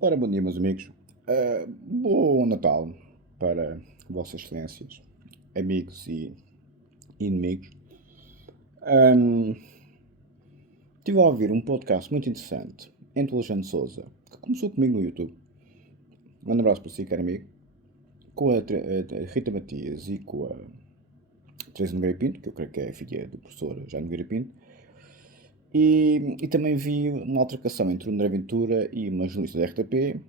Ora, bom dia, meus amigos. Bom Natal para Vossas Excelências, amigos e inimigos. Ahm, Estive a ouvir um podcast muito interessante entre o Alexandre Souza, que começou comigo no YouTube. Um abraço para si, caro amigo. Com a Rita Matias e com a Teresa Nogueira Pinto, que eu creio que é a filha do professor Jaime Nogueira Pinto. E também vi uma altercação entre o André Ventura e uma jornalista da RTP,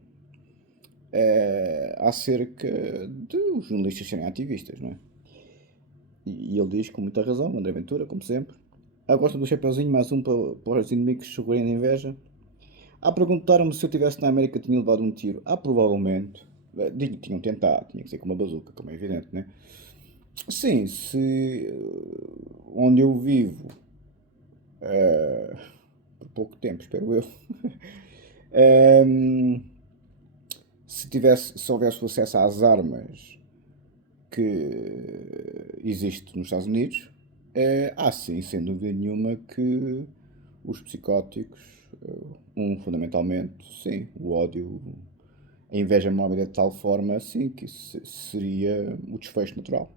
acerca de os jornalistas serem ativistas, não é? E ele diz com muita razão, André Ventura, como sempre. Gosta do Chapeuzinho, mais um para os inimigos chegorem de inveja. Perguntaram-me se eu estivesse na América tinha levado um tiro. Provavelmente. Tinham tentado, tinha que ser com uma bazuca, como é evidente, né? Sim, se onde eu vivo, por pouco tempo, espero eu, ehm, se houvesse o acesso às armas que existe nos Estados Unidos, há sim, sem dúvida nenhuma, que os psicóticos, fundamentalmente, sim, o ódio, a inveja mórbida é de tal forma, sim, que isso seria o desfecho natural.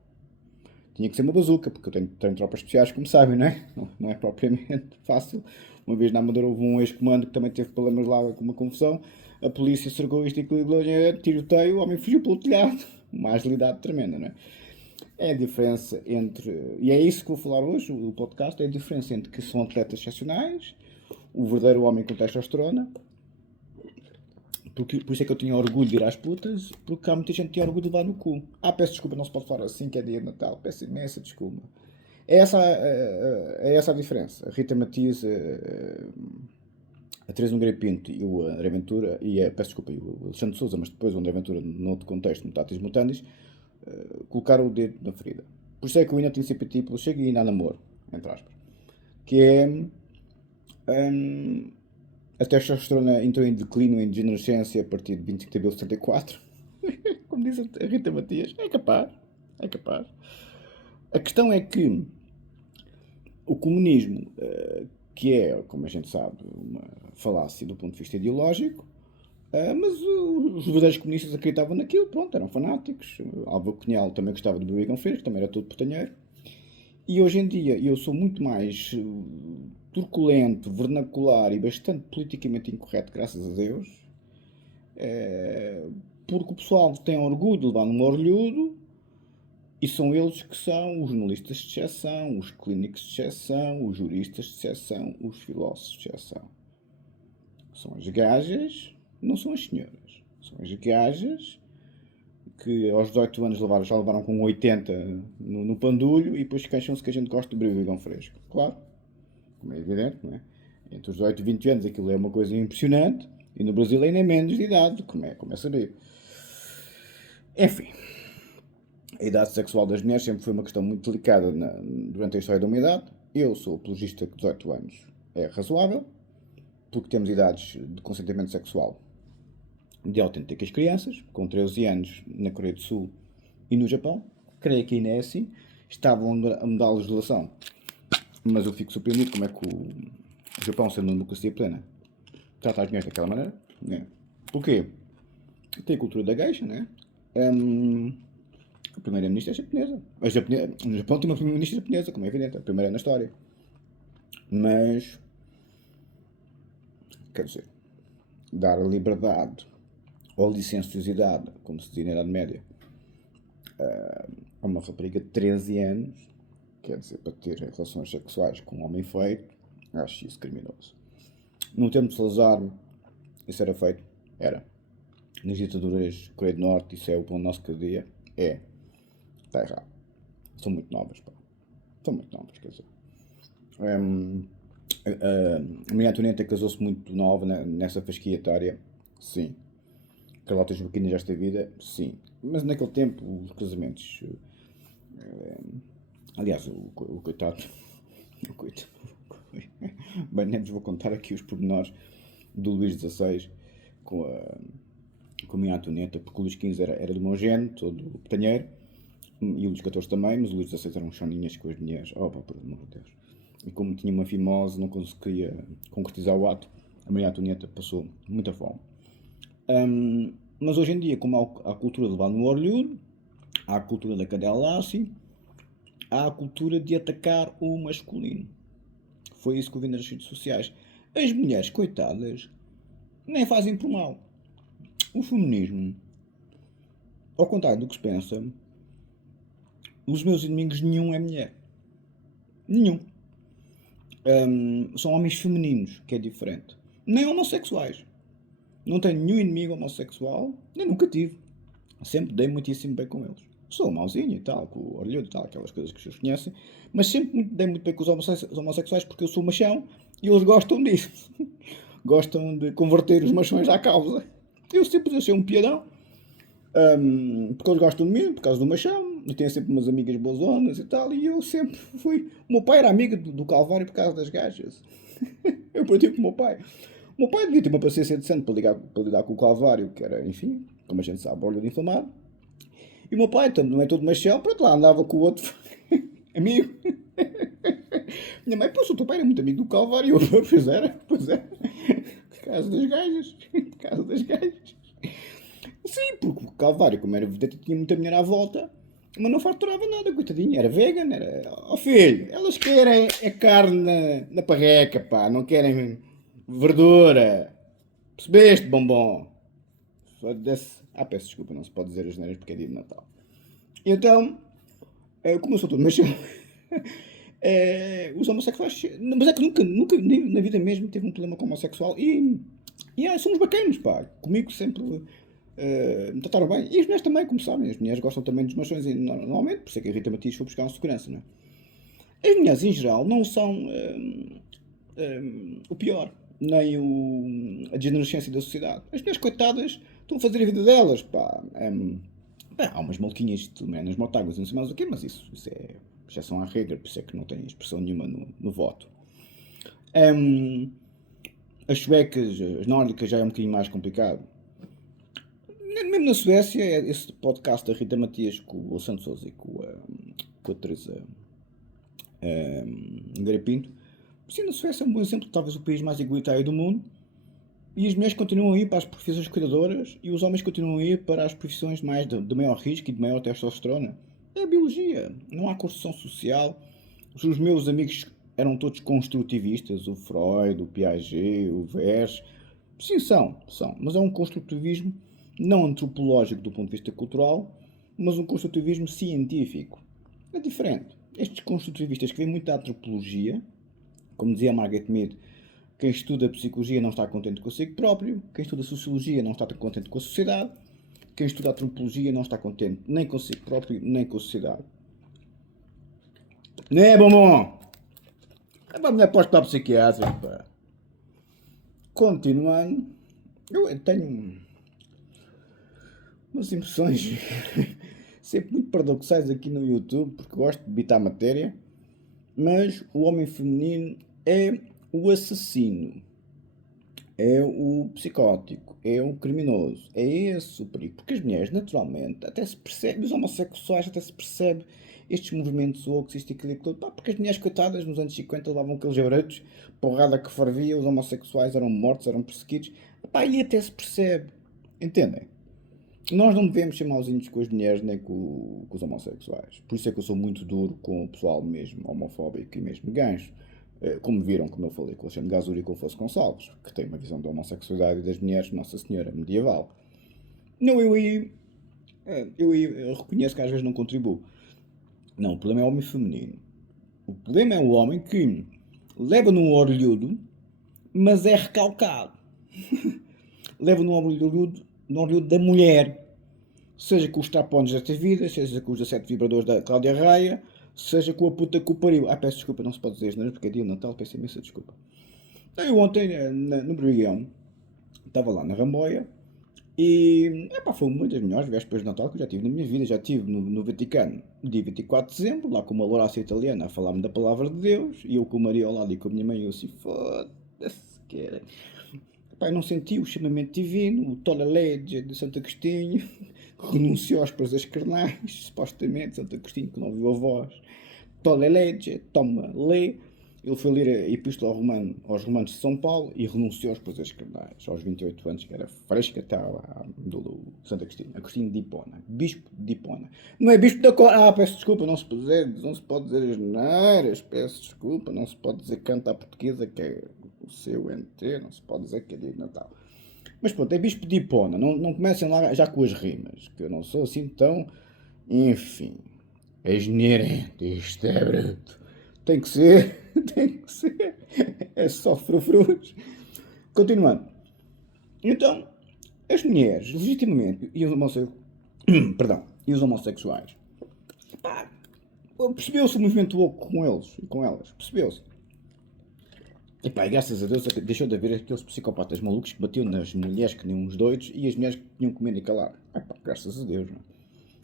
Tinha que ser uma bazuca, porque eu tenho tropas especiais, como sabem, não é? Não é propriamente fácil. Uma vez na Amadora houve um ex-comando que também teve problemas lá com uma confusão. A polícia cercou isto e aquilo, tiroteio, o homem fugiu pelo telhado. Uma agilidade tremenda, não é? É a diferença entre. E é isso que vou falar hoje, o podcast, é a diferença entre que são atletas excepcionais, o verdadeiro homem com testosterona, por isso é que eu tinha orgulho de ir às putas, porque há muita gente que tem orgulho de levar no cu. Peço desculpa, não se pode falar assim, que é dia de Natal, peço imensa desculpa. É essa a diferença. A Rita Matias, a Teresa Nogueira Pinto e o André Ventura, peço desculpa, e o Alexandre Souza, mas depois o André Ventura, noutro contexto, mutatis mutandis, colocar o dedo na ferida. Por isso é que eu ainda tenho simpatia pelo Chega e ainda há namoro, entre aspas. Que é. hum, a testosterona entrou em declínio em degenerescência a partir de 25 de abril de 74. Como diz a Rita Matias, é capaz. É capaz. A questão é que o comunismo, que é, como a gente sabe, uma falácia do ponto de vista ideológico, mas os verdadeiros comunistas acreditavam naquilo, pronto, eram fanáticos. Álvaro Cunhal também gostava de beber com Fresco, também era todo portanheiro. E hoje em dia eu sou muito mais turculento, vernacular e bastante politicamente incorreto, graças a Deus, porque o pessoal tem orgulho de levar num orelhudo e são eles que são os jornalistas de exceção, os clínicos de exceção, os juristas de exceção, os filósofos de exceção. São as gajas, não são as senhoras. São as gajas que aos 18 anos já levaram com 80 no pandulho e depois queixam-se que a gente gosta de brigão fresco. Claro, como é evidente, não é? Entre os 18 e 20 anos aquilo é uma coisa impressionante e no Brasil ainda é menos de idade, como é saber. Enfim, a idade sexual das mulheres sempre foi uma questão muito delicada durante a história da humanidade. Eu sou apologista que 18 anos é razoável, porque temos idades de consentimento sexual de autênticas crianças, com 13 anos na Coreia do Sul e no Japão. Creio que ainda é assim. Estavam a mudar a legislação, mas eu fico surpreendido como é que o Japão, sendo uma democracia plena, trata as mulheres daquela maneira. Né? Porquê? Tem a cultura da geisha, né? Hum, a primeira-ministra é japonesa. No Japão tem uma primeira-ministra japonesa, como é evidente, a primeira na história. Mas, quer dizer, dar liberdade ou licenciosidade, como se dizia na Idade Média, a uma rapariga de 13 anos, quer dizer, para ter relações sexuais com um homem feito, acho isso criminoso. No tempo de Salazar, isso era feito? Era. Nas ditaduras Coreia do Norte, isso é o pão nosso cada dia? É. Está errado. São muito novas, pá. São muito novas, quer dizer. A Maria Antonieta casou-se muito nova nessa fasquia etária, sim. Carlota Joaquina já esteve vida, sim. Mas naquele tempo, os casamentos. Aliás, o coitado. O coitado. Bem, nem vos vou contar aqui os pormenores do Luís XVI com a Maria Antonieta, porque o Luís XV era do meu género, todo petanheiro, e o Luís XIV também, mas o Luís XVI eram choninhas com as mulheres. Oh, pá, por amor de Deus. E como tinha uma fimose, não conseguia concretizar o ato. A Maria Antonieta passou muita fome. Mas hoje em dia, como há a cultura de levar no orelhudo, há a cultura da cadela lassi, há a cultura de atacar o masculino. Foi isso que eu vi nas redes sociais. As mulheres, coitadas, nem fazem por mal. O feminismo, ao contrário do que se pensa, os meus inimigos nenhum é mulher. Nenhum. São homens femininos, que é diferente. Nem homossexuais. Não tenho nenhum inimigo homossexual, nem nunca tive. Sempre dei muitíssimo bem com eles. Sou mauzinho e tal, com o orelhudo e tal, aquelas coisas que vocês conhecem, mas sempre dei muito bem com os homossexuais porque eu sou machão e eles gostam disso. Gostam de converter os machões à causa. Eu sempre achei um piadão, porque eles gostam de mim, por causa do machão, e tenho sempre umas amigas bozonas e tal, e eu sempre fui. O meu pai era amigo do Calvário por causa das gajas. Eu aprendi com o meu pai. O meu pai devia ter uma paciência decente para lidar com o Calvário, que era, enfim, como a gente sabe, olho de inflamado. E o meu pai, também todo machão, pronto, lá andava com o outro amigo. Minha mãe, pô, o teu pai era muito amigo do Calvário. Eu, pois era, pois era. Casa das gajas. Casa das gajas. Sim, porque o Calvário, como era vedeta, tinha muita mulher à volta, mas não farturava nada, coitadinho. Era vegan, era. Ó filho, elas querem é carne na parreca, pá, não querem verdura. Percebeste, bombom? Peço desculpa, não se pode dizer as neiras porque é dia de Natal. E então, como eu sou todo machão, os homossexuais. Mas é que nunca nem na vida mesmo tive um problema com homossexual e somos bacanos, pá. Comigo sempre me trataram bem. E as mulheres também, como sabem, as mulheres gostam também dos machões normalmente, por isso é que a Rita Matias foi buscar um segurança, não é? As mulheres em geral não são o pior, nem a degenerescência da sociedade. As mulheres coitadas estão a fazer a vida delas, pá. Há umas maluquinhas de nas motáguas e não sei mais o quê, mas isso é exceção à regra, por isso é que não tem expressão nenhuma no voto. As suecas, as nórdicas já é um bocadinho mais complicado. Mesmo na Suécia, esse podcast da Rita Matias com o Santos Sousa e com a Teresa Garapinto, sim, na Suécia é um bom exemplo, talvez o país mais igualitário do mundo, e as mulheres continuam a ir para as profissões cuidadoras e os homens continuam a ir para as profissões mais de maior risco e de maior testosterona. É a biologia, não há construção social. Os meus amigos eram todos construtivistas, o Freud, o Piaget, o Vers. Sim, são, mas é um construtivismo não antropológico do ponto de vista cultural, mas um construtivismo científico. É diferente. Estes construtivistas que vêm muito da antropologia, como dizia Margaret Mead, quem estuda psicologia não está contente consigo próprio, quem estuda sociologia não está contente com a sociedade, quem estuda antropologia não está contente nem consigo próprio, nem com a sociedade. Não é, bombom? É para a mulher posta para a psiquiatra, pá. Continuando, eu tenho umas impressões sempre muito paradoxais aqui no YouTube, porque gosto de bitar matéria, mas o homem feminino é o assassino, é o psicótico, é o criminoso, é esse o perigo. Porque as mulheres, naturalmente, até se percebe, os homossexuais até se percebe estes movimentos woke, isto e aquilo e aquilo, pá, porque as mulheres coitadas nos anos 50 levavam aqueles jabretos, porrada que fervia, os homossexuais eram mortos, eram perseguidos, pá, e até se percebe, entendem? Nós não devemos ser mauzinhos com as mulheres nem com os homossexuais. Por isso é que eu sou muito duro com o pessoal mesmo homofóbico e mesmo gancho. Como viram, como eu falei com o Alexandre Gazuri e com o Afonso Gonçalves, que tem uma visão da homossexualidade e das mulheres, Nossa Senhora medieval. Não, eu reconheço que às vezes não contribuo. Não, o problema é o homem feminino. O problema é o homem que leva num orelhudo, mas é recalcado. Leva num orelhudo da mulher. Seja com os tapones desta vida, seja com os 17 vibradores da Cláudia Raia, seja com a puta que o pariu. Peço desculpa, não se pode dizer não, porque é dia de Natal, peço imensa desculpa. Então, eu ontem, no Brigão, estava lá na Ramboia e, foi uma das melhores vésperas de Natal que eu já tive na minha vida. Já estive no Vaticano, dia 24 de dezembro, lá com uma louraça italiana a falar-me da palavra de Deus, e eu com o Maria ao lado e com a minha mãe, eu assim, foda-se, que era. Não senti o chamamento divino, o tola legge de Santo Agostinho, que renunciou aos prazeres carnais, supostamente, Santo Agostinho que não ouviu a voz. Tola legge, toma, lê. Ele foi ler a Epístola aos Romanos de São Paulo e renunciou aos prazeres carnais, aos 28 anos, que era fresca, estava do Santo Agostinho, Agostinho de Hipona, bispo de Hipona. Não é bispo da cor. Ah, peço desculpa, não se pode dizer asneiras, peço desculpa, não se pode dizer canta à portuguesa, que é o seu NT, não se pode dizer que é dia de Natal. Mas pronto, é bispo de Hipona, não comecem lá já com as rimas, que eu não sou assim tão. Enfim, é generente, isto é bruto. Tem que ser, tem que ser. É só frufrus. Continuando. Então, as mulheres, legitimamente, e os homossexuais, perdão, e os homossexuais, pá, percebeu-se o movimento louco com eles e com elas, percebeu-se. E pá, e graças a Deus deixou de haver aqueles psicopatas malucos que batiam nas mulheres que nem uns doidos e as mulheres que tinham que comer e calar. Ah, pá, graças a Deus, não é?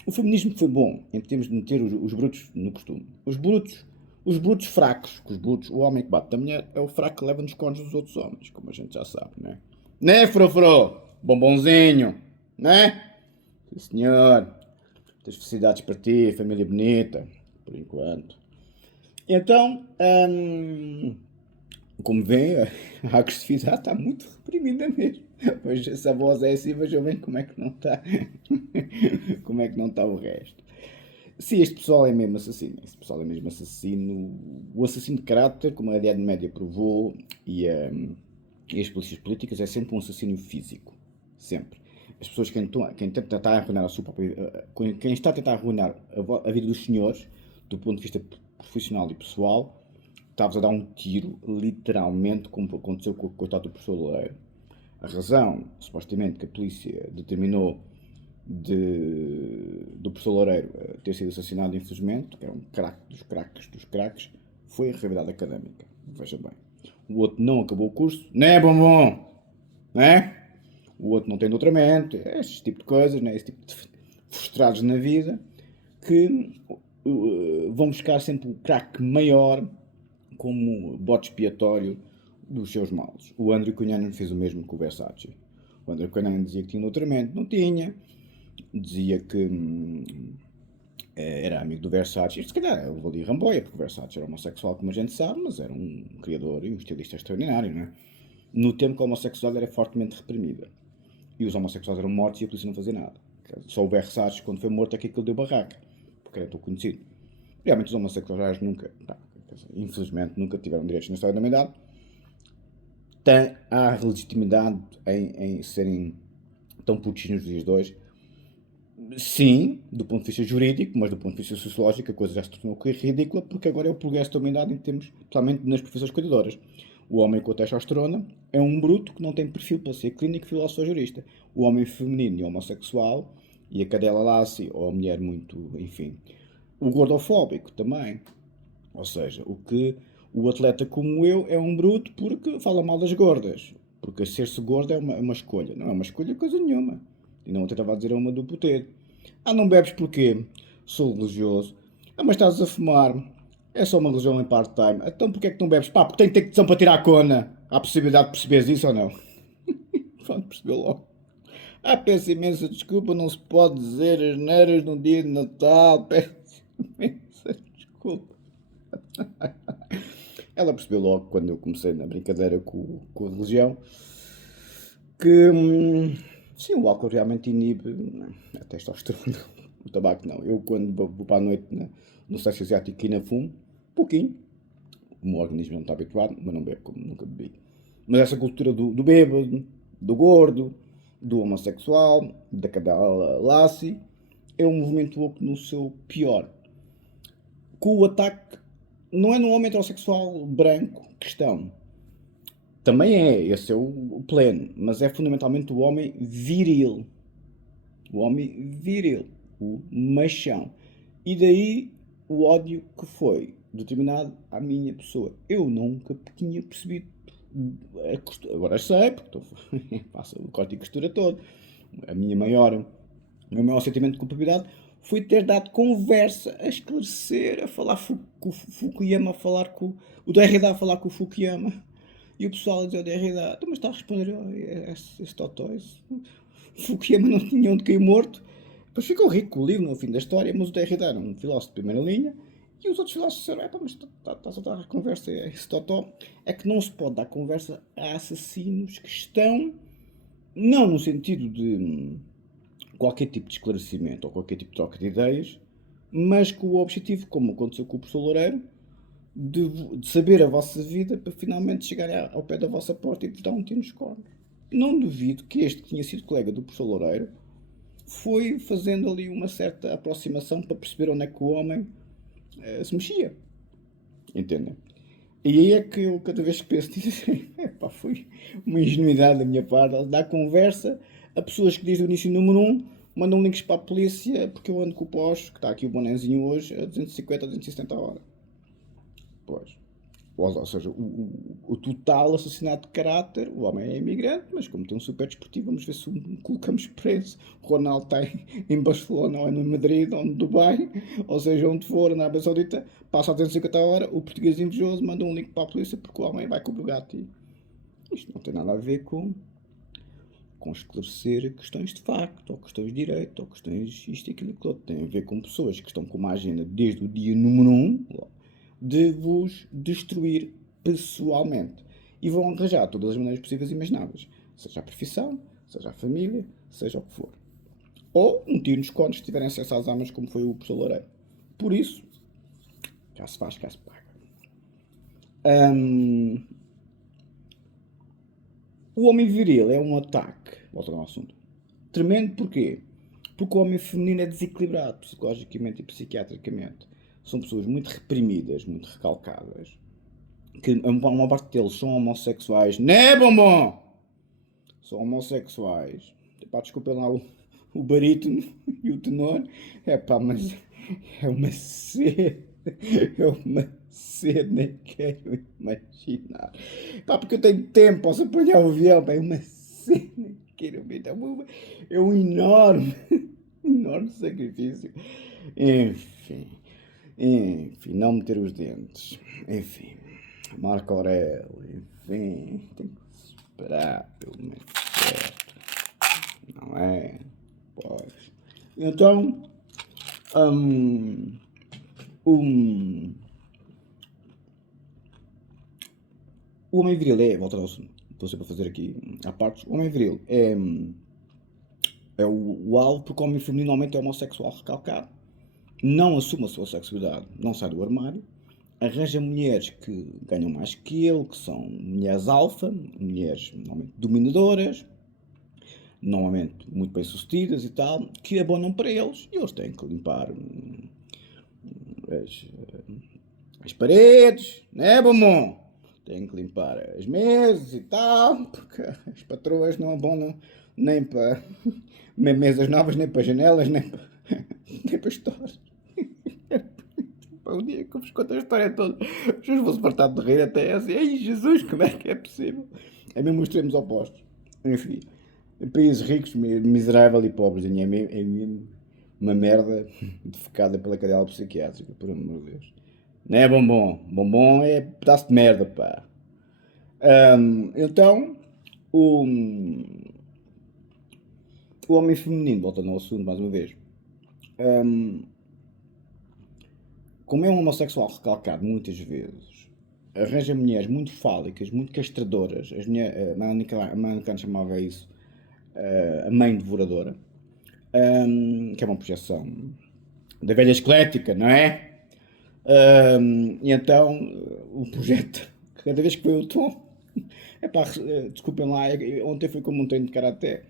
O feminismo foi bom em termos de meter os brutos no costume. Os brutos fracos, que os brutos, o homem que bate da mulher é o fraco que leva nos cornos dos outros homens, como a gente já sabe, né? Né, frofro? Bombonzinho, né? Sim, senhor. Muitas felicidades para ti, família bonita, por enquanto. Então, como vêem, a agressividade está muito reprimida mesmo. Pois se a voz é assim, vejam bem como é que não está. Como é que não está o resto. Se este pessoal é mesmo assassino, este pessoal é mesmo assassino, o assassino de caráter, como a Idade Média provou, e as polícias políticas, é sempre um assassínio físico. Sempre. As pessoas que quem tenta tentar arruinar a sua própria. Quem está a tentar arruinar a vida dos senhores, do ponto de vista profissional e pessoal, estavas a dar um tiro, literalmente, como aconteceu com o coitado do professor Loureiro. A razão, supostamente, que a polícia determinou do professor Loureiro ter sido assassinado, infelizmente, que era um craque dos craques, foi a realidade académica. Veja bem. O outro não acabou o curso, não é bombom, não é? O outro não tem doutoramento, este tipo de coisas, né? Esse tipo de frustrados na vida, que vão buscar sempre o craque maior como bote expiatório dos seus males. O Andrew Cunanan fez o mesmo com o Versace. O Andrew Cunanan dizia que tinha doutoramento, não tinha. Dizia que era amigo do Versace. Isto se calhar ele ali ramboia, porque o Versace era homossexual, como a gente sabe, mas era um criador e um estilista extraordinário, não é? No tempo que a homossexualidade era fortemente reprimida. E os homossexuais eram mortos e a polícia não fazia nada. Só o Versace, quando foi morto, é que aquilo deu barraca, porque era tão conhecido. Realmente os homossexuais nunca, infelizmente, nunca tiveram direitos na história da humanidade. Há legitimidade em serem tão putos nos dias de hoje. Sim, do ponto de vista jurídico, mas do ponto de vista sociológico a coisa já se tornou ridícula, porque agora é o progresso da humanidade em termos, principalmente nas profissões cuidadoras. O homem com a testosterona é um bruto que não tem perfil para ser clínico, filósofo ou jurista. O homem feminino e homossexual, e a cadela lassi, ou a mulher muito, enfim. O gordofóbico também. Ou seja, o atleta como eu é um bruto porque fala mal das gordas. Porque ser-se gordo é uma escolha. Não é uma escolha coisa nenhuma. E não estava a dizer a uma do puteiro. Ah, não bebes porquê? Sou religioso. Ah, mas estás a fumar. É só uma religião em part-time. Então porquê é que não bebes? Pá, porque tem que ter tesão para tirar a cona. Há possibilidade de perceberes isso ou não? Pronto, percebeu logo. Ah, peço imensa desculpa, não se pode dizer asneiras num dia de Natal. Peço imensa desculpa. Ela percebeu logo, quando eu comecei na brincadeira com a religião, que sim, o álcool realmente inibe a testosterona. O tabaco não. Eu, quando vou para a noite no sexo asiático e na fumo, pouquinho. O meu organismo não está habituado, mas não bebo como nunca bebi. Mas essa cultura do bêbado, do gordo, do homossexual, da cadela lassi, é um movimento louco no seu pior. Com o ataque, não é no homem heterossexual branco cristão. Também é, esse é o pleno, mas é fundamentalmente o homem viril. O homem viril, o machão. E daí o ódio que foi determinado à minha pessoa. Eu nunca tinha percebido. Agora sei, porque faço o corte e costura todo. O meu maior sentimento de culpabilidade foi ter dado conversa, a esclarecer, a falar com o Fukuyama, a falar com o Derrida, a falar com o Fukuyama. E o pessoal a dizer ao Derrida, mas está a responder esse totó, Fukuyama não tinha onde cair morto. Depois ficou rico com o livro no fim da história, mas o Derrida era um filósofo de primeira linha E os outros filósofos disseram, mas estás a dar a conversa a esse totó. É que não se pode dar conversa a assassinos que estão, não no sentido de qualquer tipo de esclarecimento ou qualquer tipo de troca de ideias, mas com o objetivo, como aconteceu com o professor Loureiro, de saber a vossa vida para finalmente chegar ao pé da vossa porta e vos dar um tiro nos cornos. Não duvido que este que tinha sido colega do professor Loureiro foi fazendo ali uma certa aproximação para perceber onde é que o homem se mexia. Entendem? E aí é que eu cada vez que penso nisso, foi uma ingenuidade da minha parte, dar conversa a pessoas que desde o início número 1 mandam links para a polícia porque eu ando com o Porsche, que está aqui o bonezinho hoje, a 250 a 270 a hora. Pois. Ou seja, o total assassinato de caráter, o homem é imigrante, mas como tem um super desportivo, vamos ver se o colocamos preso. O Ronaldo está em Barcelona, ou em Madrid, ou em Dubai, ou seja, onde for, na Arábia Saudita, passa a 250 a hora, o português invejoso manda um link para a polícia porque o homem vai com o Bugatti. Isto não tem nada a ver com esclarecer questões de facto, ou questões de direito, ou questões isto e aquilo que outro. Tem a ver com pessoas que estão com uma agenda desde o dia número 1, de vos destruir pessoalmente. E vão arranjar todas as maneiras possíveis e imagináveis. Seja a profissão, seja a família, seja o que for. Ou um tiro nos cornos se tiverem acesso às armas, como foi o professor Loureiro. Por isso, cá se faz, cá se paga. O homem viril é um ataque, volta ao assunto, tremendo. Porquê? Porque o homem feminino é desequilibrado psicologicamente e psiquiatricamente. São pessoas muito reprimidas, muito recalcadas, que uma parte deles são homossexuais. Né, bombom? São homossexuais. Pá, desculpem lá o barítono e o tenor. Mas é uma sede. É uma sede, nem quero imaginar. Pá, porque eu tenho tempo, posso apanhar o avião. Pá, é uma sede, nem quero imaginar. É um enorme, enorme sacrifício. Enfim, não meter os dentes. Enfim, Marco Aurélio, enfim, tem que esperar pelo menos certo, não é? Pois. Então, o homem viril é, volta ao assunto, estou sempre a fazer aqui à parte, o homem viril é o alvo, porque o homem feminino normalmente é homossexual recalcado, não assume a sua sexualidade, não sai do armário, arranja mulheres que ganham mais que ele, que são mulheres alfa, mulheres normalmente dominadoras, normalmente muito bem sucedidas e tal, que abonam para eles e eles têm que limpar as paredes, né, Bomon? Têm que limpar as mesas e tal, porque as patroas não abonam nem para mesas novas, nem para janelas, nem para histórias. Um dia que eu vos conto a história toda, vocês vão se fartar de rir até assim. Ai, Jesus, como é que é possível? É mesmo os extremos opostos. Enfim, países ricos, miserável e pobres. É mesmo uma merda defecada pela cadeia psiquiátrica, por amor de Deus. Não é bombom. Bombom é pedaço de merda, pá. Então, o homem feminino, voltando ao assunto mais uma vez, como é um homossexual recalcado muitas vezes, arranja mulheres muito fálicas, muito castradoras. A Melanie chamava isso a mãe devoradora, que é uma projeção da velha esquelética, não é? E então o projeto, cada vez que foi o tom, desculpem lá, ontem foi como um treino de karaté.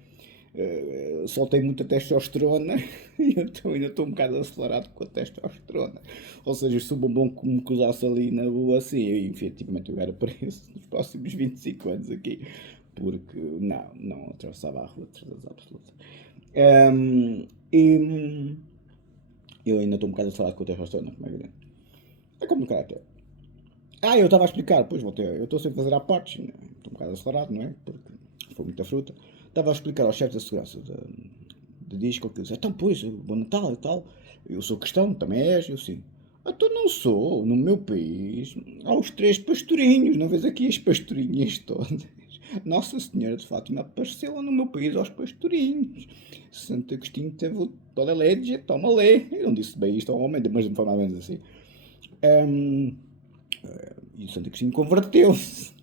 Soltei muita testosterona e então ainda estou um bocado acelerado com a testosterona. Ou seja, se o bombom que me cruzasse ali na rua, assim, eu efetivamente eu era preso nos próximos 25 anos aqui, porque não atravessava a rua de certeza absoluta. E eu ainda estou um bocado acelerado com a testosterona, como é evidente. É como no karaté. Eu estava a explicar, pois eu estou sempre a fazer à parte, né? Estou um bocado acelerado, não é? Porque foi muita fruta. Estava a explicar aos chefes da segurança de disco que dizia, então pois, bom Natal e tal, eu sou cristão, também és, eu sim. Então não sou, no meu país há os 3 pastorinhos, não vês aqui as pastorinhas todas? Nossa Senhora de Fátima apareceu lá no meu país aos pastorinhos. Santo Agostinho teve o Tolelé, toma lê. Eu não disse bem isto ao homem, mas de forma mais ou menos assim. Um, e o Santo Agostinho converteu-se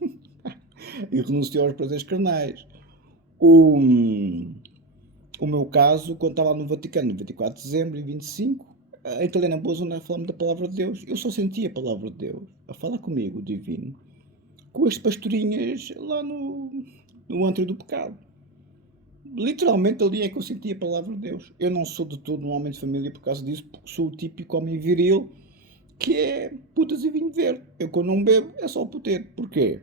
e renunciou aos prazeres carnais. O meu caso, quando estava no Vaticano, 24 de dezembro e 25, a italiana Bolsonaro a falar-me da palavra de Deus. Eu só sentia a palavra de Deus a falar comigo, o divino, com as pastorinhas lá no antro do pecado. Literalmente ali é que eu senti a palavra de Deus. Eu não sou de todo um homem de família por causa disso, porque sou o típico homem viril que é putas e vinho verde. Eu quando não bebo é só o puteiro. Porquê?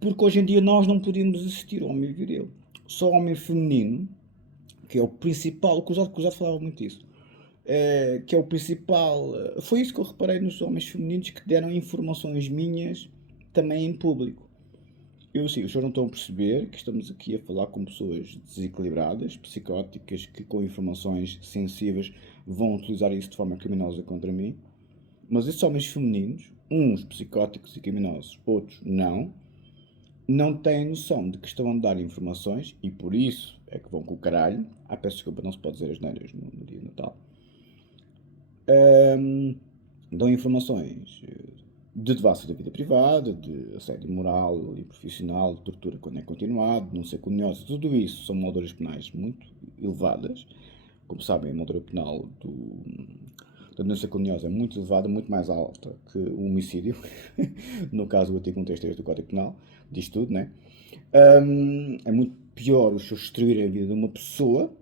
Porque hoje em dia nós não podemos assistir ao homem viril. Só o homem feminino, que é o principal, o Cusado falava muito isso, que é o principal. Foi isso que eu reparei nos homens femininos que deram informações minhas também em público. Eu sim, os senhores não estão a perceber que estamos aqui a falar com pessoas desequilibradas, psicóticas, que com informações sensíveis vão utilizar isso de forma criminosa contra mim. Mas esses homens femininos, uns psicóticos e criminosos, outros não têm noção de que estão a dar informações e por isso é que vão com o caralho. Peço desculpa, não se pode dizer as neiras no dia de Natal. Dão informações de devassa da vida privada, de assédio moral e profissional, de tortura quando é continuado, de não ser caluniosa, tudo isso são molduras penais muito elevadas. Como sabem, a moldura penal da denúncia caluniosa é muito elevada, muito mais alta que o homicídio. No caso, o artigo 133 do Código Penal diz tudo, né? É muito pior os senhores destruírem a vida de uma pessoa,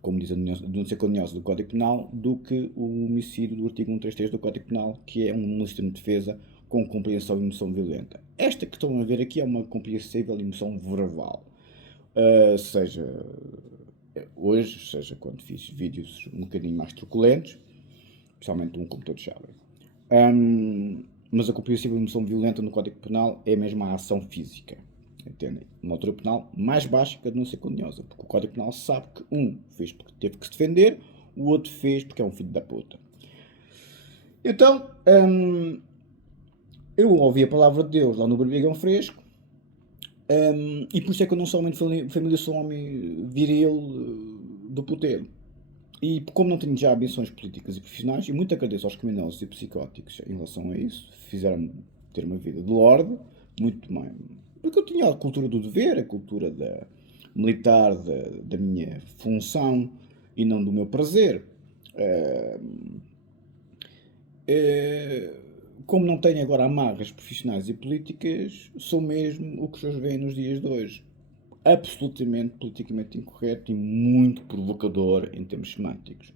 como diz a denúncia caluniosa do Código Penal, do que o homicídio do artigo 133 do Código Penal, que é um legítimo de defesa com compreensão e emoção violenta. Esta que estão a ver aqui é uma compreensível emoção verbal. Seja hoje, seja quando fiz vídeos um bocadinho mais truculentos, especialmente um como todos sabem. Mas a compreensível emoção violenta no Código Penal é mesmo a ação física. Entendem? Uma altura penal mais baixa que a denúncia caluniosa, porque o Código Penal sabe que um fez porque teve que se defender, o outro fez porque é um filho da puta. Então, eu ouvi a palavra de Deus lá no Berbigão Fresco, e por isso é que eu não sou homem de família, sou um homem viril do puteiro. E como não tenho já ambições políticas e profissionais, e muito agradeço aos criminosos e psicóticos em relação a isso, fizeram-me ter uma vida de lorde, muito mais. Porque eu tinha a cultura do dever, a cultura militar da minha função e não do meu prazer. Como não tenho agora amarras profissionais e políticas, sou mesmo o que os senhores veem nos dias de hoje. Absolutamente politicamente incorreto e muito provocador em termos semânticos.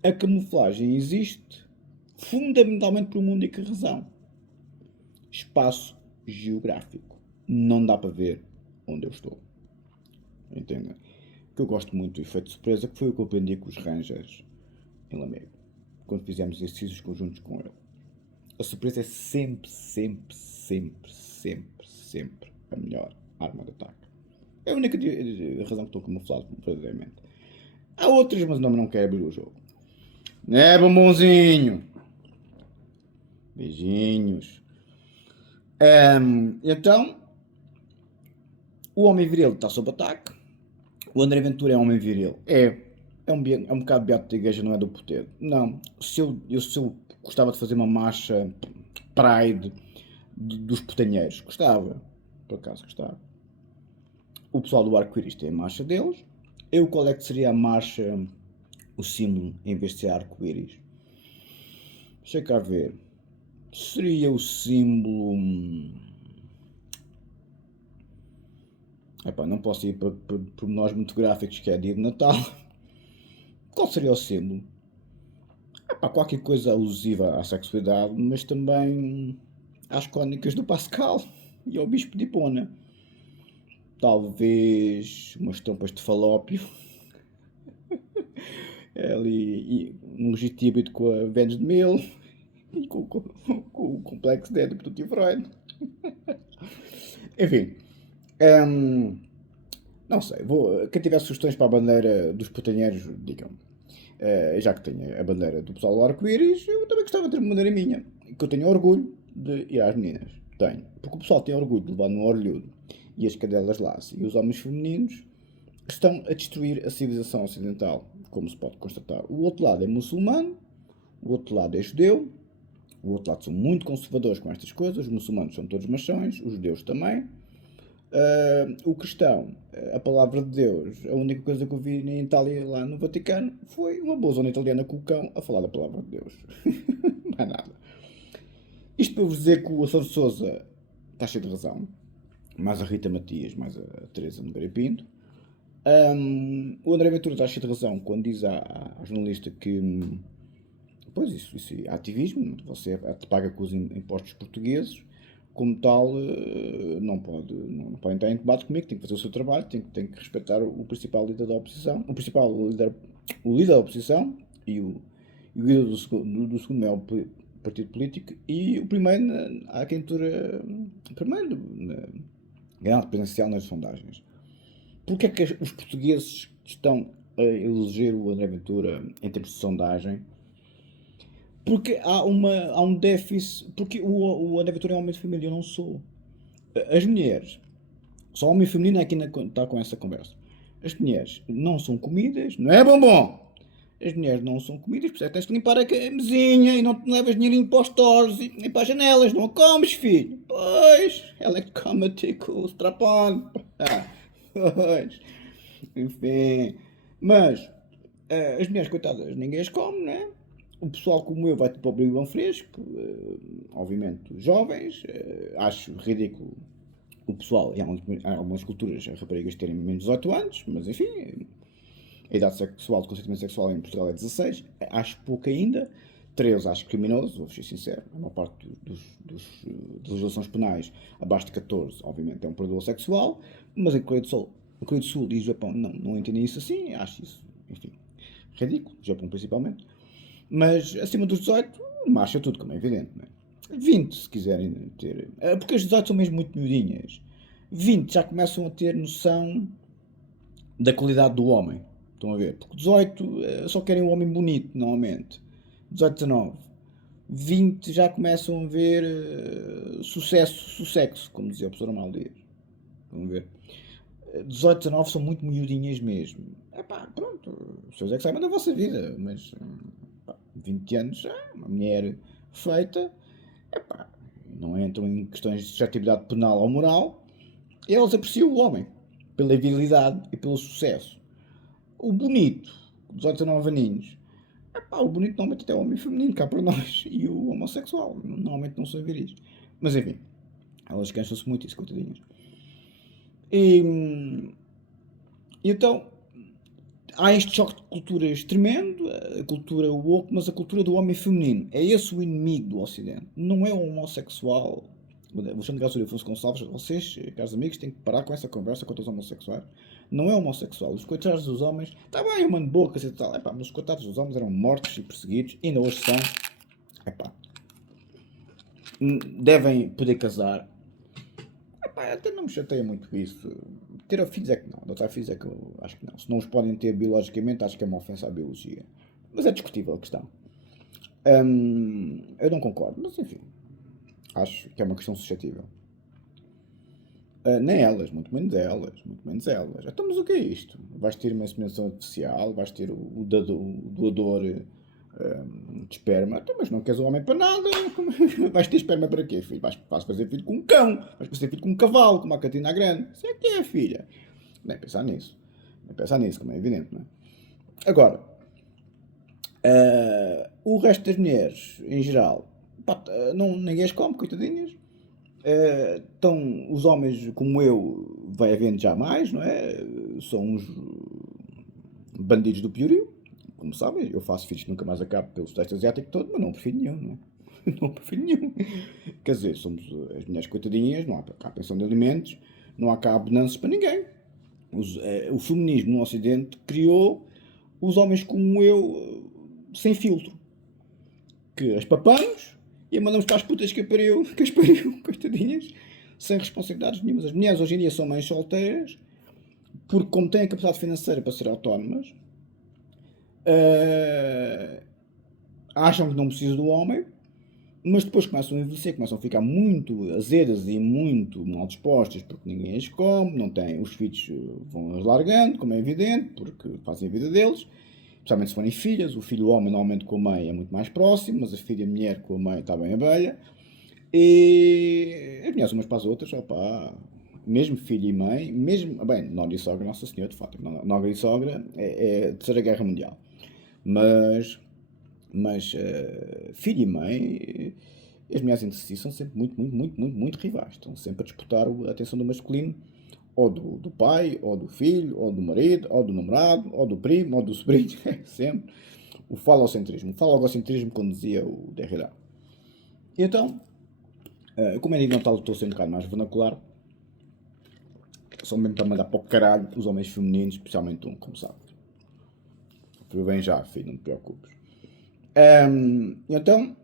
A camuflagem existe fundamentalmente por uma única razão: espaço geográfico. Não dá para ver onde eu estou. Entendem? Que eu gosto muito do efeito de surpresa, que foi o que eu aprendi com os Rangers em Lamego, quando fizemos exercícios conjuntos com ele. A surpresa é sempre a melhor arma de ataque. É a única razão que estou camuflado, verdadeiramente. Há outras, mas não quero abrir o jogo. Né, bombonzinho? Beijinhos. Então, o homem viril está sob ataque. O André Ventura é um homem viril. É um bocado beato da igreja, não é do puteiro. Não. Se eu gostava de fazer uma marcha Pride dos putanheiros, gostava. Por acaso gostava. O pessoal do arco-íris tem a marcha deles. Qual é que seria a marcha, o símbolo, em vez de ser arco-íris? Deixa cá ver. Seria o símbolo... Epá, não posso ir para pormenores muito gráficos, que é dia de Natal. Qual seria o símbolo? Epá, qualquer coisa alusiva à sexualidade, mas também às crónicas do Pascal e ao Bispo de Hipona. Talvez umas tampas de falópio. Ali um legítimo com a Vênus de Milo e com o complexo de Édipo do tio Freud. Enfim. Não sei. Quem tiver sugestões para a bandeira dos putanheiros, digam-me. Já que tenho a bandeira do pessoal do arco-íris, eu também gostava de ter uma bandeira minha. Que eu tenho orgulho de ir às meninas. Tenho. Porque o pessoal tem orgulho de levar no orelhudo e as cadelas laço. E os homens femininos estão a destruir a civilização ocidental, como se pode constatar. O outro lado é muçulmano, o outro lado é judeu, O outro lado são muito conservadores com estas coisas, os muçulmanos são todos machões, os judeus também. O cristão, a palavra de Deus, a única coisa que eu vi na Itália, lá no Vaticano, foi uma boa zona italiana com o cão a falar da palavra de Deus. Não é nada. Isto para vos dizer que o Afonso Sousa está cheio de razão, mais a Rita Matias, mais a Teresa Nogueira Pinto. O André Ventura está cheio de razão quando diz à jornalista que, pois isso é ativismo, você paga com os impostos portugueses, como tal, não pode entrar em debate comigo, tem que fazer o seu trabalho, tem que respeitar o principal líder da oposição, o líder da oposição e o líder do segundo maior partido político e o primeiro à candidatura, primeiro na ganhada presidencial nas sondagens. Porquê é que os portugueses estão a eleger o André Ventura em termos de sondagem? Porque há um déficit. Porque o André Ventura é homem de família, eu não sou. As mulheres, só homem feminino é que ainda está com essa conversa. As mulheres não são comidas, não é bombom? As mulheres não são comidas, por isso é que tens de limpar a mesinha e não levas dinheirinho para os stores e para as janelas, não a comes, filho. Pois, ela é que come a ti com o strapon. Pois, enfim. Mas, as mulheres, coitadas, ninguém as come, não é? O pessoal como eu vai para o brigão fresco, obviamente jovens, acho ridículo o pessoal, em algumas culturas, as raparigas terem menos de 18 anos, mas enfim, a idade sexual, de consentimento sexual em Portugal é 16, acho pouco ainda, 13 acho criminoso, vou ser sincero, a maior parte das legislações penais abaixo de 14, obviamente, é um predador sexual, mas em Coreia do Sul e Japão não entendem isso assim, acho isso, enfim, ridículo, Japão principalmente. Mas acima dos 18, marcha tudo, como é evidente, não é? 20, se quiserem ter. Porque as 18 são mesmo muito miudinhas. 20 já começam a ter noção da qualidade do homem. Estão a ver? Porque 18 só querem um homem bonito, normalmente. 18, 19. 20 já começam a ver sucesso, como dizia o professor Amaldias. Estão a ver? 18, 19 são muito miudinhas mesmo. Epá, pronto, os seus é que sabem da vossa vida, mas 20 anos já, uma mulher feita, epá, não entram em questões de suscetibilidade penal ou moral, eles apreciam o homem pela virilidade e pelo sucesso. O bonito, 18 a 9 aninhos, epá, o bonito normalmente até é o homem feminino, cá para nós, e o homossexual, normalmente não são viris. Mas enfim, elas cansam-se muito disso, coitadinhas. E então, há este choque de culturas tremendo, a cultura woke, mas a cultura do homem feminino. É esse o inimigo do Ocidente. Não é o homossexual. O Alexandre Gasol e Afonso Gonçalves, vocês, caros amigos, têm que parar com essa conversa contra os homossexuais. Não é homossexual. Os coitados dos homens, está bem, eu mando bocas e tal, epá, mas os coitados dos homens eram mortos e perseguidos, ainda hoje são. Epá, devem poder casar. Epá, até não me chateia muito isso. Ter filhos é que não, adotar filhos é que eu acho que não. Se não os podem ter biologicamente, acho que é uma ofensa à biologia. Mas é discutível a questão. Eu não concordo, mas enfim. Acho que é uma questão suscetível. Nem elas, muito menos elas, muito menos elas. Então, mas o que é isto? Vais ter uma inseminação artificial, vais ter o doador de esperma, então, mas não queres um homem para nada, vais ter esperma para quê, filho? Vais fazer filho com um cão, vais fazer filho com um cavalo, com uma catina grande. Isso é que é, filha. Nem pensar nisso. Nem pensar nisso, como é evidente, não é? Agora, o resto das mulheres, em geral, pá, ninguém as come, coitadinhas. Então, os homens como eu, vai havendo já mais, não é? São uns bandidos do piorio, como sabem. Eu faço filhos que nunca mais acabo pelo Sudeste Asiático todo, mas não prefiro nenhum, não é? Não prefiro nenhum. Quer dizer, somos as mulheres coitadinhas, não há pensão de alimentos, não há cá abundâncias para ninguém. O feminismo no Ocidente criou os homens como eu, sem filtro. Que as papamos e a mandamos para as putas que as pariu, coitadinhas, sem responsabilidades nenhumas. As mulheres hoje em dia são mães solteiras, porque como têm a capacidade financeira para ser autónomas, acham que não precisam do homem, mas depois começam a envelhecer, começam a ficar muito azedas e muito mal dispostas, porque ninguém as come, não têm, os filhos vão as largando, como é evidente, porque fazem a vida deles. especialmente se forem filhas. O filho homem normalmente com a mãe é muito mais próximo, mas a filha mulher com a mãe está bem a beia. E as mulheres umas para as outras, opá, mesmo filho e mãe, mesmo, bem, nogra e sogra, Nossa Senhora, de fato, nogra e sogra é a Terceira Guerra Mundial. Mas filho e mãe, as mulheres entre si são sempre muito rivais. Estão sempre a disputar a atenção do masculino, ou do pai, ou do filho, ou do marido, ou do namorado, ou do primo, ou do sobrinho. É sempre o falocentrismo. O falocentrismo, como dizia o Derrida. E então, como é de Natal, estou a ser um bocado mais vernacular. Só mesmo para mandar para o caralho os homens femininos, especialmente um, como sabe. Fui bem já, filho, não te preocupes. Então,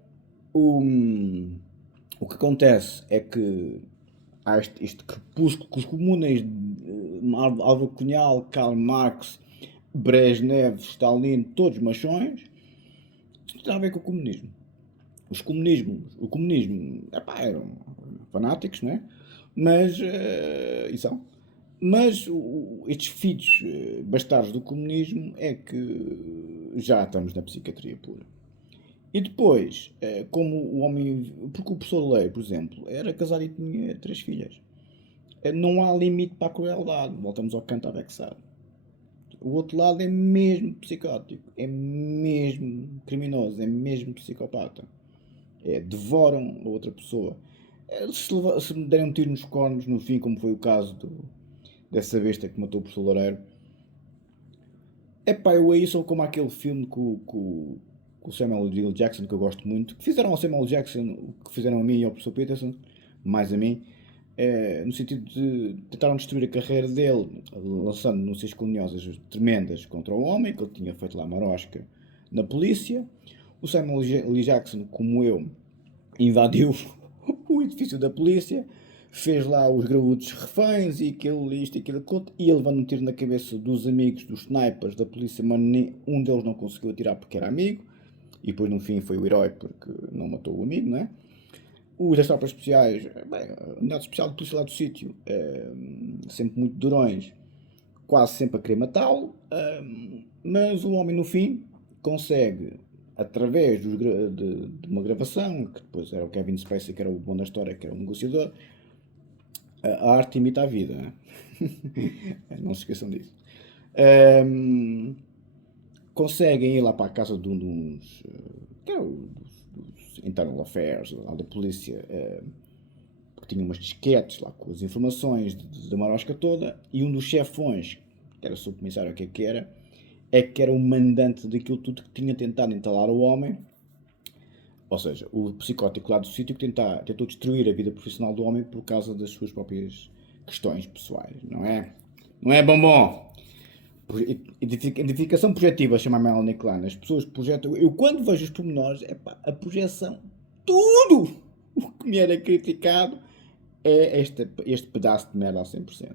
o que acontece é que há este crepúsculo que os comunes Álvaro Cunhal, Karl Marx, Brezhnev, Stalin, todos machões, isto tem a ver com o comunismo. O comunismo, epá, eram fanáticos, não é? Mas, e são. Mas estes filhos bastardos do comunismo é que já estamos na psiquiatria pura. E depois, como o homem. Porque o professor Leio, por exemplo, era casado e tinha 3 filhas. Não há limite para a crueldade. Voltamos ao canto avexado. O outro lado é mesmo psicótico, é mesmo criminoso, é mesmo psicopata. Devoram a outra pessoa. Se me derem um tiro nos cornos no fim, como foi o caso dessa besta que matou o professor Loureiro, pá, eu aí sou como aquele filme com o Samuel L. Jackson, que eu gosto muito, que fizeram ao Samuel Jackson, o que fizeram a mim e ao professor Peterson, mais a mim, no sentido de tentaram destruir a carreira dele, lançando denúncias caluniosas tremendas contra o homem, que ele tinha feito lá marosca na polícia. O Samuel L. Jackson, como eu, invadiu o edifício da polícia, fez lá os graúdos reféns e aquilo, isto e aquilo, e ele levando um tiro na cabeça dos amigos, dos snipers da polícia, mas um deles não conseguiu atirar porque era amigo, e depois no fim foi o herói porque não matou o amigo, não é? Os das tropas especiais, bem, a unidade especial de polícia lá do sítio, sempre muito durões, quase sempre a querer matá-lo, mas o homem no fim consegue, através de uma gravação, que depois era o Kevin Spacey, que era o bom da história, que era o negociador, a arte imita a vida, né? Não se esqueçam disso. Conseguem ir lá para a casa de uns que era dos Internal Affairs, lá da polícia, que tinha umas disquetes lá com as informações da marosca toda, e um dos chefões, que era subcomissário, o que era, que era o mandante daquilo tudo que tinha tentado entalar o homem, ou seja, o psicótico lá do sítio que tentou destruir a vida profissional do homem por causa das suas próprias questões pessoais, não é? Não é, bombom? Identificação projetiva, chama a Melanie Klein. As pessoas projetam. Eu, quando vejo os pormenores, a projeção, tudo o que me era criticado é este pedaço de merda a 100%.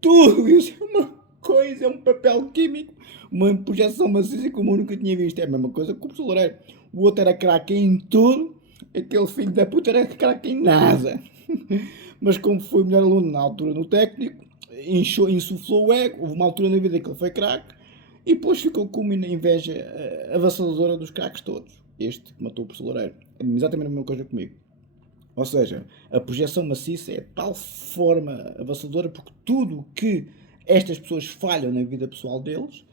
Tudo isso é uma coisa, é um papel químico, uma projeção maciça como eu nunca tinha visto. É a mesma coisa que o professor Loureiro. O outro era craque em tudo, aquele filho da puta era craque em nada. Mas como foi o melhor aluno na altura no técnico, insuflou o ego, houve uma altura na vida que ele foi craque, e depois ficou com uma inveja avassaladora dos craques todos. Este que matou o professor Loureiro. É exatamente a mesma coisa comigo. Ou seja, a projeção maciça é de tal forma avassaladora porque tudo que estas pessoas falham na vida pessoal deles,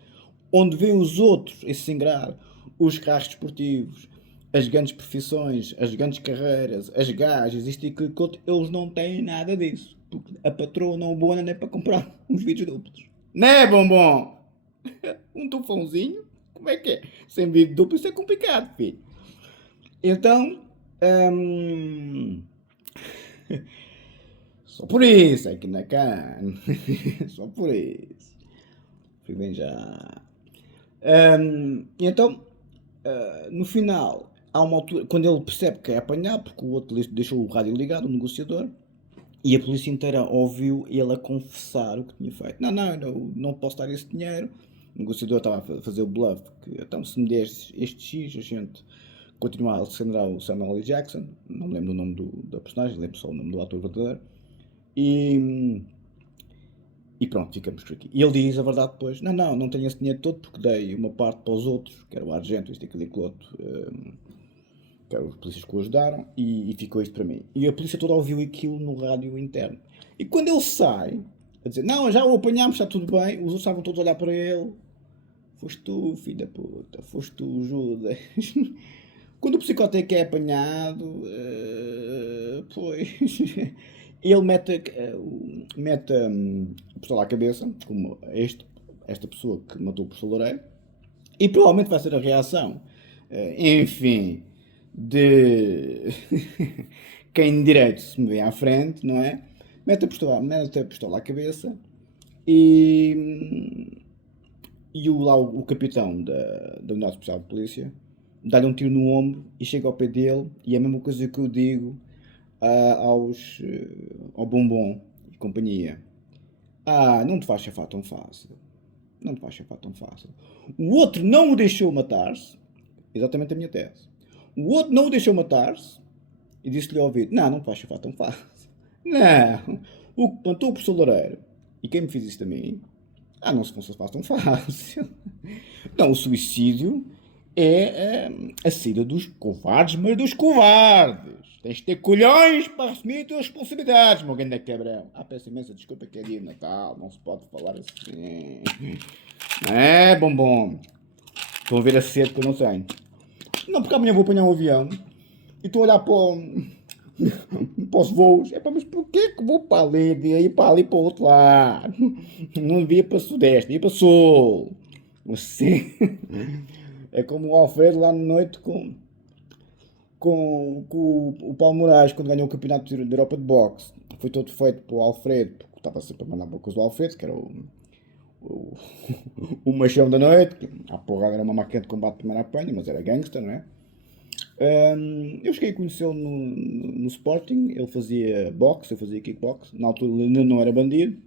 onde vêem os outros a se ingrar, os carros desportivos, as grandes profissões, as grandes carreiras, as gajas, isto e aquilo, eles não têm nada disso. Porque a patroa não abona nem para comprar uns vídeos duplos. Né, bombom? Um tufãozinho? Como é que é? Sem vídeo duplo isso é complicado, filho. Então, só por isso é que na cana. Só por isso. Fui bem já. Então, no final, há uma altura, quando ele percebe que é apanhado, porque o outro deixou o rádio ligado, o negociador, e a polícia inteira ouviu ele a confessar o que tinha feito. Não posso dar esse dinheiro. O negociador estava a fazer o bluff, que então se me deres este X, a gente continua a acelerar o Samuel L. Jackson, não me lembro do nome da personagem, lembro só o nome do ator verdadeiro, e E pronto, ficamos por aqui. E ele diz a verdade depois: não tenho esse dinheiro todo porque dei uma parte para os outros, que era o Argento, isto, aquilo e aquilo outro, que eram os polícias que o ajudaram, e ficou isto para mim. E a polícia toda ouviu aquilo no rádio interno. E quando ele sai, a dizer: não, já o apanhámos, está tudo bem, os outros estavam todos a olhar para ele: foste tu, filho da puta, foste tu, Judas. Quando o psicoteca é apanhado, pois, ele mete a pistola à cabeça, como esta pessoa que matou o professor Loureiro, e provavelmente vai ser a reação, enfim, de quem direito se me vê à frente, não é? Mete a pistola à cabeça e, o capitão da Unidade Especial de Polícia dá-lhe um tiro no ombro e chega ao pé dele e é a mesma coisa que eu digo ao Bombom e companhia. Não te vais chafar tão fácil. Não te vais chafar tão fácil. O outro não o deixou matar-se. Exatamente a minha tese. O outro não o deixou matar-se e disse-lhe ao ouvido: não te vais chafar tão fácil. Não. O que plantou o professor Loureiro e quem me fez isso a mim, não se fosse tão fácil. Então, o suicídio é a saída dos covardes, mas dos covardes. Tens de ter colhões para assumir as tuas responsabilidades, meu grande cabrão. Peço imensa desculpa que é dia de Natal, não se pode falar assim. Não é, bombom? Estão a ver a sede que eu não tenho. Não, porque amanhã vou apanhar um avião e estou a olhar para os voos. Mas porquê que vou para ali, de ir para ali para o outro lado? Não devia ir para o sudeste, devia ir para o sul. Assim. É como o Alfredo lá na noite com o Paulo Moraes quando ganhou o campeonato da Europa de boxe. Foi todo feito para o Alfredo, porque estava sempre a mandar bocas do Alfredo, que era o, o machão da noite. A porrada era uma máquina de combate de primeira apanha, mas era gangster, não é? Eu cheguei a conhecê-lo no Sporting, ele fazia boxe, eu fazia kickbox. Na altura ele ainda não era bandido,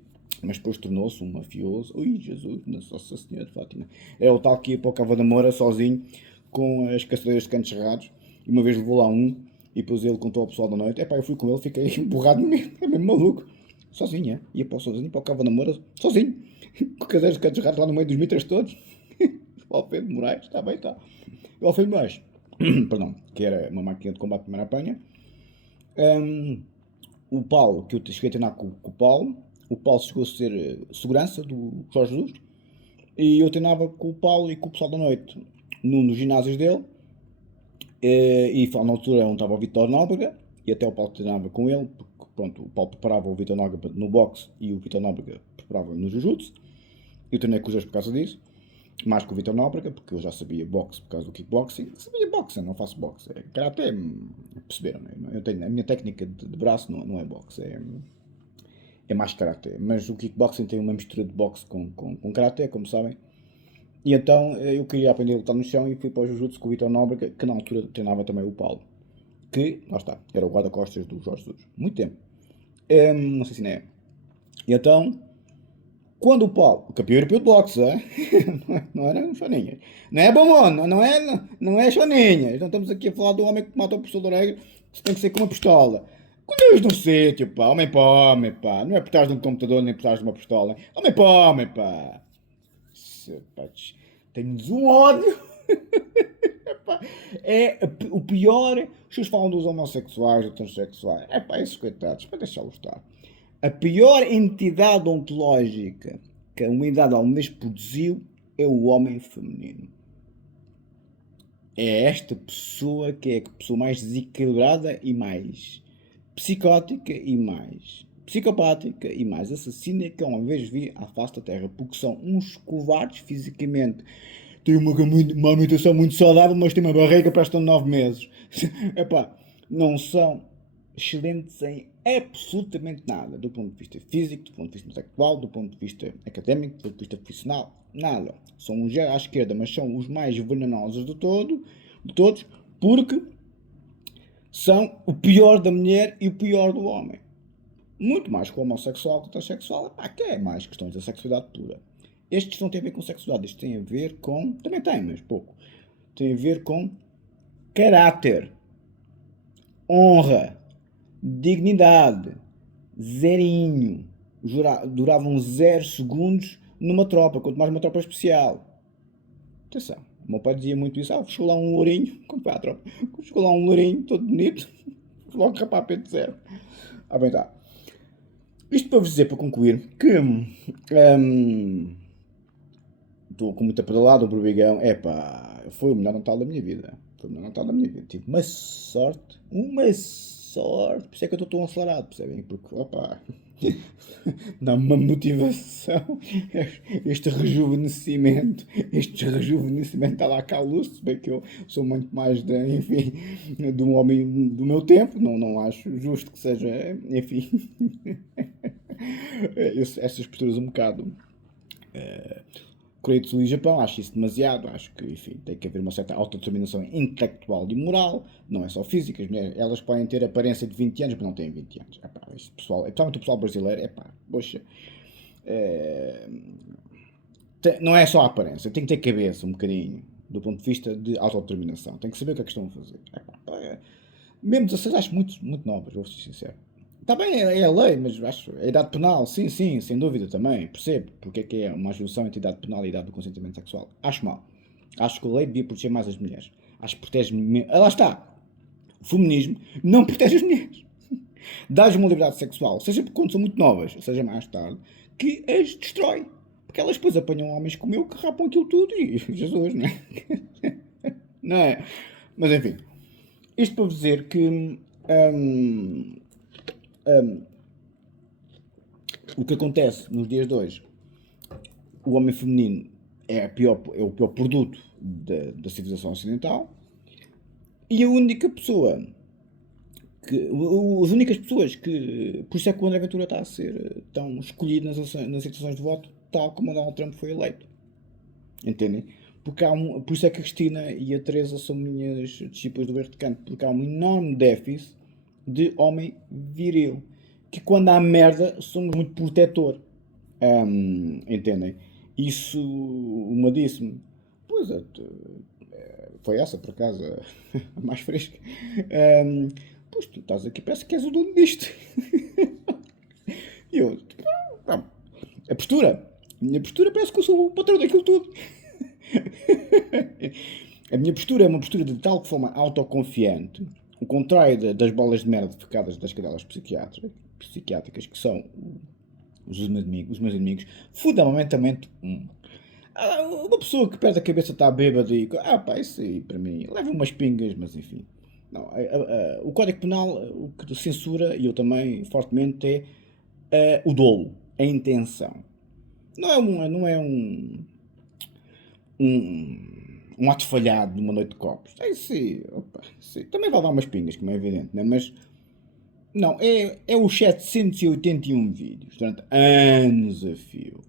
mas depois tornou-se um mafioso. Ui, Jesus, Nossa Senhora de Fátima. É o tal que ia para o Cava da Moura sozinho, com as caçadeiras de cantos cerrados, e uma vez levou lá um, e depois ele contou ao pessoal da noite: eu fui com ele, fiquei empurrado mesmo, é mesmo maluco. Sozinho, ia sozinho para o Cava da Moura, sozinho, com caçadeiras de cantos cerrados lá no meio dos mitras todos. O Alfredo Moraes, está bem, está. O Alfredo Moraes, perdão, que era uma máquina de combate de primeira apanha. O Paulo, que eu cheguei a treinar com o Paulo chegou a ser segurança do Jorge Jesus, e eu treinava com o Paulo e com o pessoal da noite nos ginásios dele, e na altura onde estava o Vitor Nóbrega, e até o Paulo treinava com ele, porque pronto, o Paulo preparava o Vitor Nóbrega no boxe e o Vitor Nóbrega preparava no Jiu-Jitsu. Eu treinei com os dois por causa disso, mais que o Vitor Nóbrega, porque eu já sabia boxe por causa do kickboxing. Sabia boxe, não faço boxe. Karate, perceberam, né? A minha técnica de braço não é boxe, é mais karate. Mas o kickboxing tem uma mistura de boxe com karate, como sabem. E então eu queria aprender a lutar no chão e fui para o Jiu-Jitsu com o Vitor Nóbrega, que na altura treinava também o Paulo, que, lá está, era o guarda-costas do Jorge Jesus. Muito tempo. Não sei se não é. E então, quando o Paulo, o campeão europeu de boxe, não era choninhas. Não é bom, não é choninhas. Não estamos aqui a falar do homem que matou o professor Loureiro, que tem que ser com uma pistola. Com Deus no sítio, pá. Homem para homem, pá. Não é por trás de um computador, nem por trás de uma pistola. Homem para homem, pá. Tenho-nos um ódio. É o pior. As pessoas falam dos homossexuais, dos transexuais. Esses coitados, para deixá-los estar. A pior entidade ontológica que a humanidade alguma vez produziu é o homem feminino. É esta pessoa que é a pessoa mais desequilibrada e mais psicótica e mais psicopática e mais assassina que eu uma vez vi à face da Terra, porque são uns covardes fisicamente. Têm uma alimentação muito saudável, mas têm uma barriga para estar 9 meses. Não são excelentes em absolutamente nada, do ponto de vista físico, do ponto de vista intelectual, do ponto de vista académico, do ponto de vista profissional, nada. São uns à esquerda, mas são os mais venenosos de todos, porque são o pior da mulher e o pior do homem. Muito mais que o homossexual que o transexual, que é mais questões da sexualidade pura. Estes não têm a ver com sexualidade, estes têm a ver com, também têm, mas pouco, têm a ver com caráter, honra, dignidade, zerinho, duravam 0 segundos numa tropa, quanto mais uma tropa especial. Atenção, o meu pai dizia muito isso. Chegou lá um lourinho, quando foi à tropa, chegou lá um lourinho, todo bonito, logo rapar peito zero. Bem, tá. Isto para vos dizer, para concluir, que estou com muita pedalada, o Berbigão, foi o melhor Natal da minha vida. Foi o melhor Natal da minha vida. Tive uma sorte, por isso é que eu estou tão acelerado, percebem? Porque, dá-me uma motivação, este rejuvenescimento está lá cá luz, se bem que eu sou muito mais de um homem do meu tempo, não acho justo que seja, enfim, essas posturas um bocado Coreia do Sul e Japão, acho isso demasiado, acho que, enfim, tem que haver uma certa autodeterminação intelectual e moral, não é só física, as mulheres, elas podem ter aparência de 20 anos, mas não têm 20 anos. Este pessoal, principalmente o pessoal brasileiro, poxa, não é só a aparência, tem que ter cabeça um bocadinho, do ponto de vista de autodeterminação, tem que saber o que é que estão a fazer. Mesmo 16 acho muito, muito novas, vou ser sincero. Está bem, é a lei, mas acho a idade penal, sim, sem dúvida também, percebo porque é que é uma junção entre idade penal e idade do consentimento sexual. Acho mal. Acho que a lei devia proteger mais as mulheres. Acho que protege... Lá está. O feminismo não protege as mulheres. Dá-lhes uma liberdade sexual, seja quando são muito novas, seja mais tarde, que as destrói. Porque elas depois apanham homens como eu que rapam aquilo tudo e... Jesus, não é? Não é? Mas enfim. Isto para vos dizer que... o que acontece nos dias de hoje, o homem feminino é o pior produto da civilização ocidental e a única pessoa as únicas pessoas que, por isso é que o André Ventura está a ser tão escolhido nas situações de voto, tal como o Donald Trump foi eleito. Entendem? Porque por isso é que a Cristina e a Teresa são minhas discípulas do Berto de Canto, porque há um enorme déficit de homem viril, que quando há merda somos muito protetor. Entendem? Isso, uma disse-me, pois foi essa por acaso a mais fresca. Pois tu estás aqui, parece que és o dono disto. E eu, a minha postura parece que eu sou o patrão daquilo tudo. A minha postura é uma postura de tal forma autoconfiante, o contrário das bolas de merda ficadas das cadelas psiquiátricas, que são os meus inimigos, fundamentalmente uma pessoa que perde a cabeça está bêbada e isso aí para mim leva umas pingas, mas enfim. Não, o Código Penal o que censura, e eu também fortemente, é o dolo, a intenção. Não é um ato falhado numa noite de copos. Sim. Também vai dar umas pingas, como é evidente, né? Mas não, é os 781 vídeos durante anos a fio.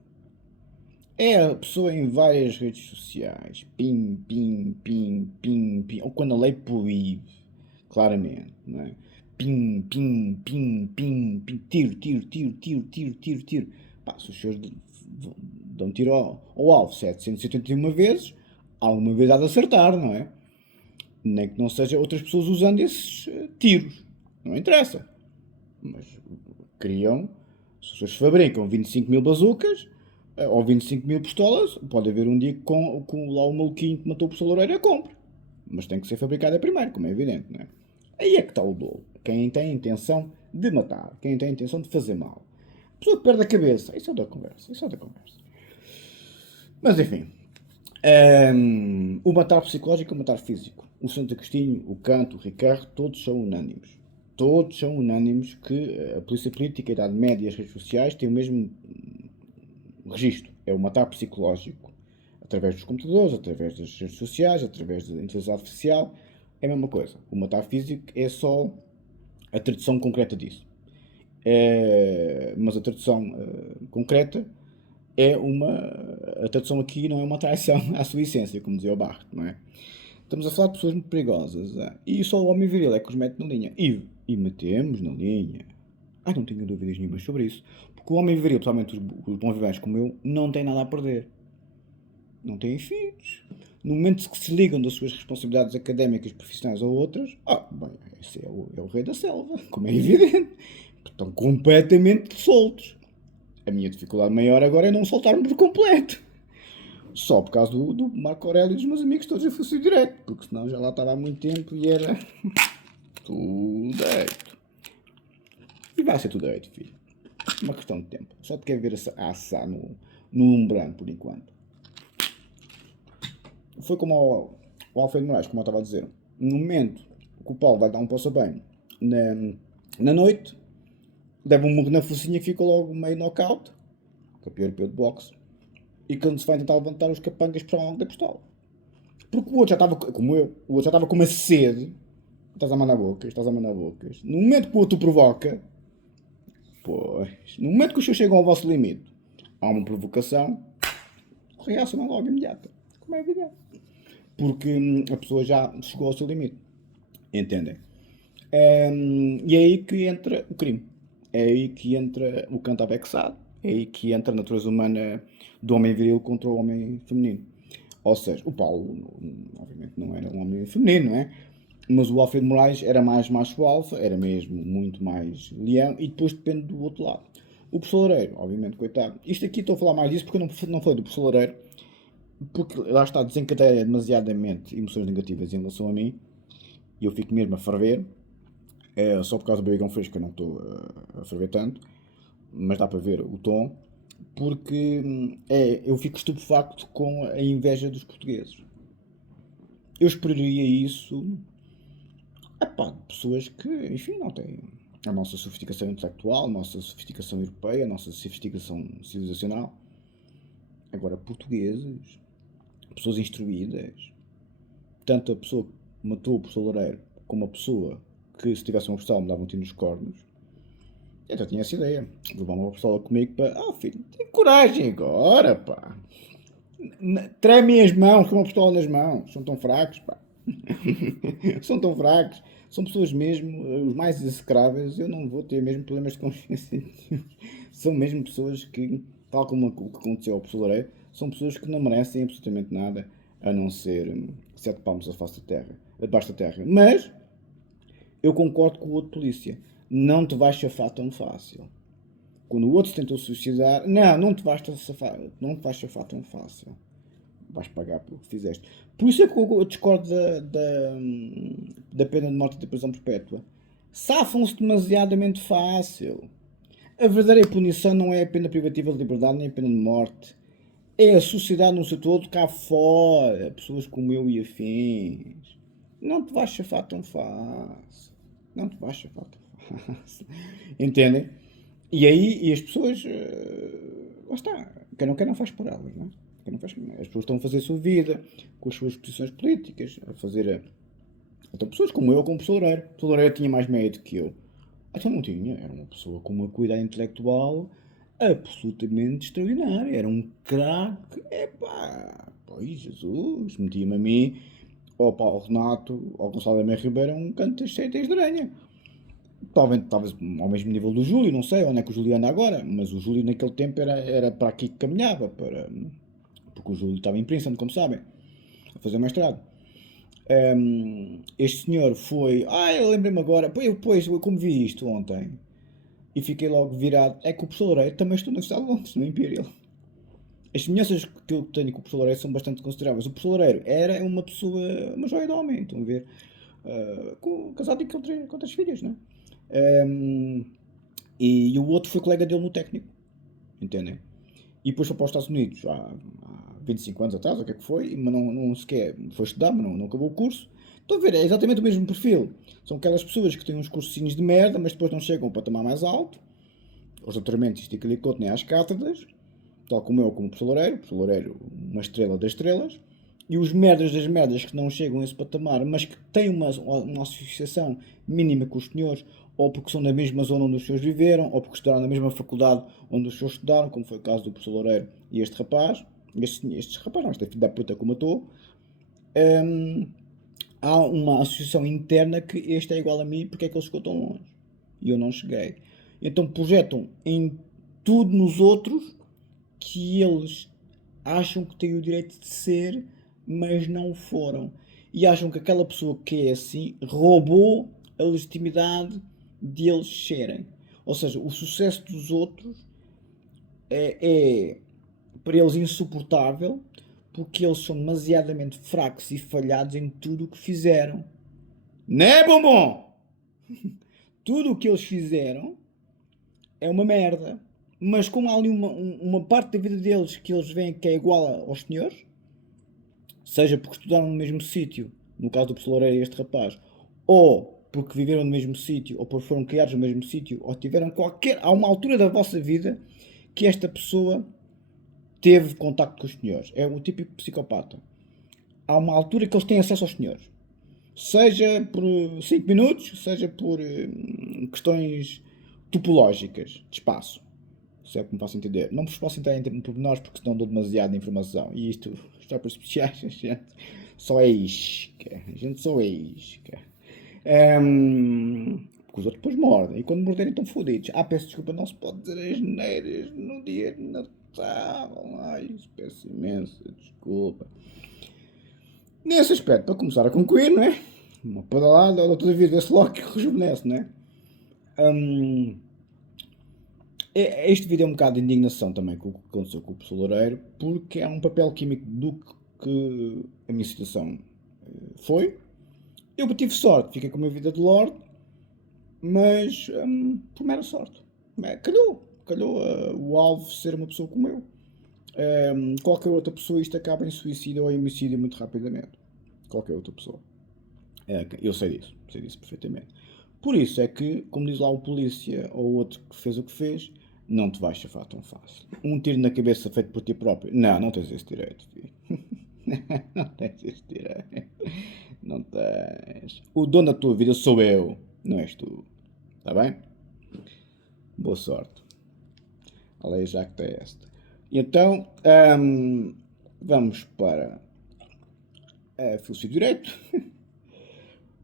É a pessoa em várias redes sociais, pim, ou quando a lei proíbe, claramente, não é? Pim, tiro. Se os senhores dão tiro ao alvo 781 vezes, alguma vez há de acertar, não é? Nem que não seja outras pessoas usando esses tiros, não interessa. Mas criam, se os senhores fabricam 25 mil bazucas, ou 25 mil pistolas, pode haver um dia com lá o maluquinho que matou o professor Loureiro compra. Mas tem que ser fabricada primeiro, como é evidente, não é? Aí é que está o dolo. Quem tem a intenção de matar, quem tem a intenção de fazer mal. A pessoa que perde a cabeça, isso é outra conversa. Mas enfim, o matar psicológico e o matar físico. O Santo Agostinho, o Kant, o Ricardo, todos são unânimes. Todos são unânimes que a polícia política, a Idade Média e as redes sociais têm o mesmo registro. É o matar psicológico. Através dos computadores, através das redes sociais, através da inteligência artificial. É a mesma coisa. O matar físico é só a tradução concreta disso. Mas a tradução concreta a tradução aqui não é uma traição à sua essência, como dizia o Barthes, não é? Estamos a falar de pessoas muito perigosas, e só o homem viril é que os mete na linha. E metemos na linha. Não tenho dúvidas nenhumas sobre isso. Porque o homem viril, principalmente os bons viventes como eu, não tem nada a perder. Não têm filhos. No momento que se ligam das suas responsabilidades académicas, profissionais ou outras, esse é o rei da selva, como é evidente. Estão completamente soltos. A minha dificuldade maior agora é não soltar-me por completo. Só por causa do Marco Aurélio e dos meus amigos todos a fazer direito, porque senão já lá estava há muito tempo e era tudo direito. E vai ser tudo direito, filho. Uma questão de tempo. Só te quero ver a assar no Umbrano, por enquanto. Foi como o Alfredo Moraes, como eu estava a dizer. No momento que o Paulo vai dar um passo bem na noite, deve um murro na focinha e fica logo meio knockout, campeão europeu de boxe. E quando se vai tentar levantar os capangas para o da pistola. Porque o outro já estava, como eu, o outro já estava com uma sede. Estás a mandar bocas. No momento que o outro provoca, pois, no momento que os seus chegam ao vosso limite, há uma provocação, reação é logo imediata. Como é evidente. Porque a pessoa já chegou ao seu limite. Entendem? E é aí que entra o crime. É aí que entra o canto avexado. É aí que entra a natureza humana do homem viril contra o homem feminino. Ou seja, o Paulo, obviamente, não era um homem feminino, não é? Mas o Alfredo Moraes era mais macho alfa, era mesmo muito mais leão, e depois depende do outro lado. O professor Loureiro, obviamente, coitado. Isto aqui estou a falar mais disso porque eu não falei do professor Loureiro, porque lá está, desencadeia demasiadamente emoções negativas em relação a mim, e eu fico mesmo a ferver. Só por causa do barrigão fresco que eu não estou a ferver tanto, mas dá para ver o tom, porque eu fico estupefacto com a inveja dos portugueses. Eu esperaria isso, epá, de pessoas que, enfim, não têm a nossa sofisticação intelectual, a nossa sofisticação europeia, a nossa sofisticação civilizacional. Agora, portugueses, pessoas instruídas, tanto a pessoa que matou o professor Loureiro como a pessoa que, se tivesse uma pistola, me dava um tiro nos cornos. Eu já tinha essa ideia. Vou levar uma pistola comigo para. Filho, tem coragem agora, pá. Tremem as mãos com uma pistola nas mãos. São tão fracos, pá. São tão fracos. São pessoas mesmo, os mais execráveis. Eu não vou ter mesmo problemas de consciência. São mesmo pessoas que, tal como o que aconteceu ao professor Loureiro, são pessoas que não merecem absolutamente nada a não ser 7 palmos debaixo da terra. Mas eu concordo com o outro polícia. Não te vais chafar tão fácil. Quando o outro se tentou suicidar, não te vais chafar tão fácil. Vais pagar pelo que fizeste. Por isso é que eu discordo da pena de morte e da prisão perpétua. Safam-se demasiadamente fácil. A verdadeira punição não é a pena privativa de liberdade nem a pena de morte. É a sociedade no seu todo cá fora. Pessoas como eu e afins. Não te vais chafar tão fácil. Não te vais chafar tão fácil. Entendem? E aí, as pessoas, lá está, quem não quer não faz por elas, não é? As pessoas estão a fazer a sua vida, com as suas posições políticas, a fazer, então pessoas como eu, como o professor Loureiro. O professor Loureiro tinha mais mérito que eu. Então não tinha, era uma pessoa com uma qualidade intelectual absolutamente extraordinária, era um craque, pois Jesus, metia-me a mim, ao Paulo Renato, ao Gonçalo M. Ribeiro, um canto das seitas de aranha. Talvez ao mesmo nível do Júlio, não sei onde é que o Júlio anda agora, mas o Júlio naquele tempo era para aqui que caminhava, porque o Júlio estava em Princeton, como sabem, a fazer mestrado. Este senhor foi. Eu lembrei-me agora, pois, eu como vi isto ontem e fiquei logo virado. É que o professor Loureiro também estou na Universidade de Londres, no Imperial. As semelhanças que eu tenho com o professor Loureiro são bastante consideráveis. O professor Loureiro era uma pessoa, uma joia de homem, estão a ver? Casado e com 3 filhas, não é? E o outro foi colega dele no técnico, entendem? E depois foi para os Estados Unidos há 25 anos atrás, o que é que foi, mas não sequer foi estudar, mas não acabou o curso. Estão a ver, é exatamente o mesmo perfil. São aquelas pessoas que têm uns cursinhos de merda, mas depois não chegam para tomar mais alto, aos doutoramentos, isto e aquilo e nem às cátedras, tal como eu, como o professor Loureiro, uma estrela das estrelas, e os merdas das merdas que não chegam a esse patamar, mas que têm uma associação mínima com os senhores, ou porque são da mesma zona onde os senhores viveram, ou porque estudaram na mesma faculdade onde os senhores estudaram, como foi o caso do professor Loureiro e este rapaz, este filho da puta que o matou, há uma associação interna que este é igual a mim, porque é que ele chegou tão longe e eu não cheguei. Então projetam em tudo nos outros que eles acham que têm o direito de ser, mas não foram. E acham que aquela pessoa que é assim roubou a legitimidade de eles serem. Ou seja, o sucesso dos outros é para eles insuportável, porque eles são demasiadamente fracos e falhados em tudo o que fizeram. Né, bombom? Tudo o que eles fizeram é uma merda. Mas como há ali uma parte da vida deles que eles veem que é igual aos senhores, seja porque estudaram no mesmo sítio, no caso do professor Loureiro e este rapaz, ou porque viveram no mesmo sítio, ou porque foram criados no mesmo sítio, ou tiveram qualquer. Há uma altura da vossa vida que esta pessoa teve contacto com os senhores. É o típico psicopata. Há uma altura que eles têm acesso aos senhores. Seja por 5 minutos, seja por questões topológicas de espaço. Se é que me faço entender. Não vos posso entrar em pormenores porque senão dou demasiada informação. E isto, os tropas especiais, a gente só é isca. A gente só é isca. Porque os outros depois mordem. E quando morderem estão fodidos. Ah, peço desculpa, não se pode dizer as neiras no dia de Natal. Ai, peço imensa desculpa. Nesse aspecto, para começar a concluir, não é? Uma pedalada, a outra vida, esse logo que rejuvenesce, não é? Este vídeo é um bocado de indignação também com o que aconteceu com o professor Loureiro, porque é um papel químico do que a minha situação foi. Eu tive sorte, fiquei com a minha vida de Lorde, mas por mera sorte. Calhou o alvo ser uma pessoa como eu. Qualquer outra pessoa isto acaba em suicídio ou em homicídio muito rapidamente. Qualquer outra pessoa. Eu sei disso perfeitamente. Por isso é que, como diz lá o polícia ou o outro que fez o que fez, não te vais chafar tão fácil. Um tiro na cabeça feito por ti próprio. Não, não tens esse direito, filho. Não tens esse direito. Não tens. O dono da tua vida sou eu, não és tu. Está bem? Boa sorte. A lei já que é esta. E então, vamos para a filosofia do direito.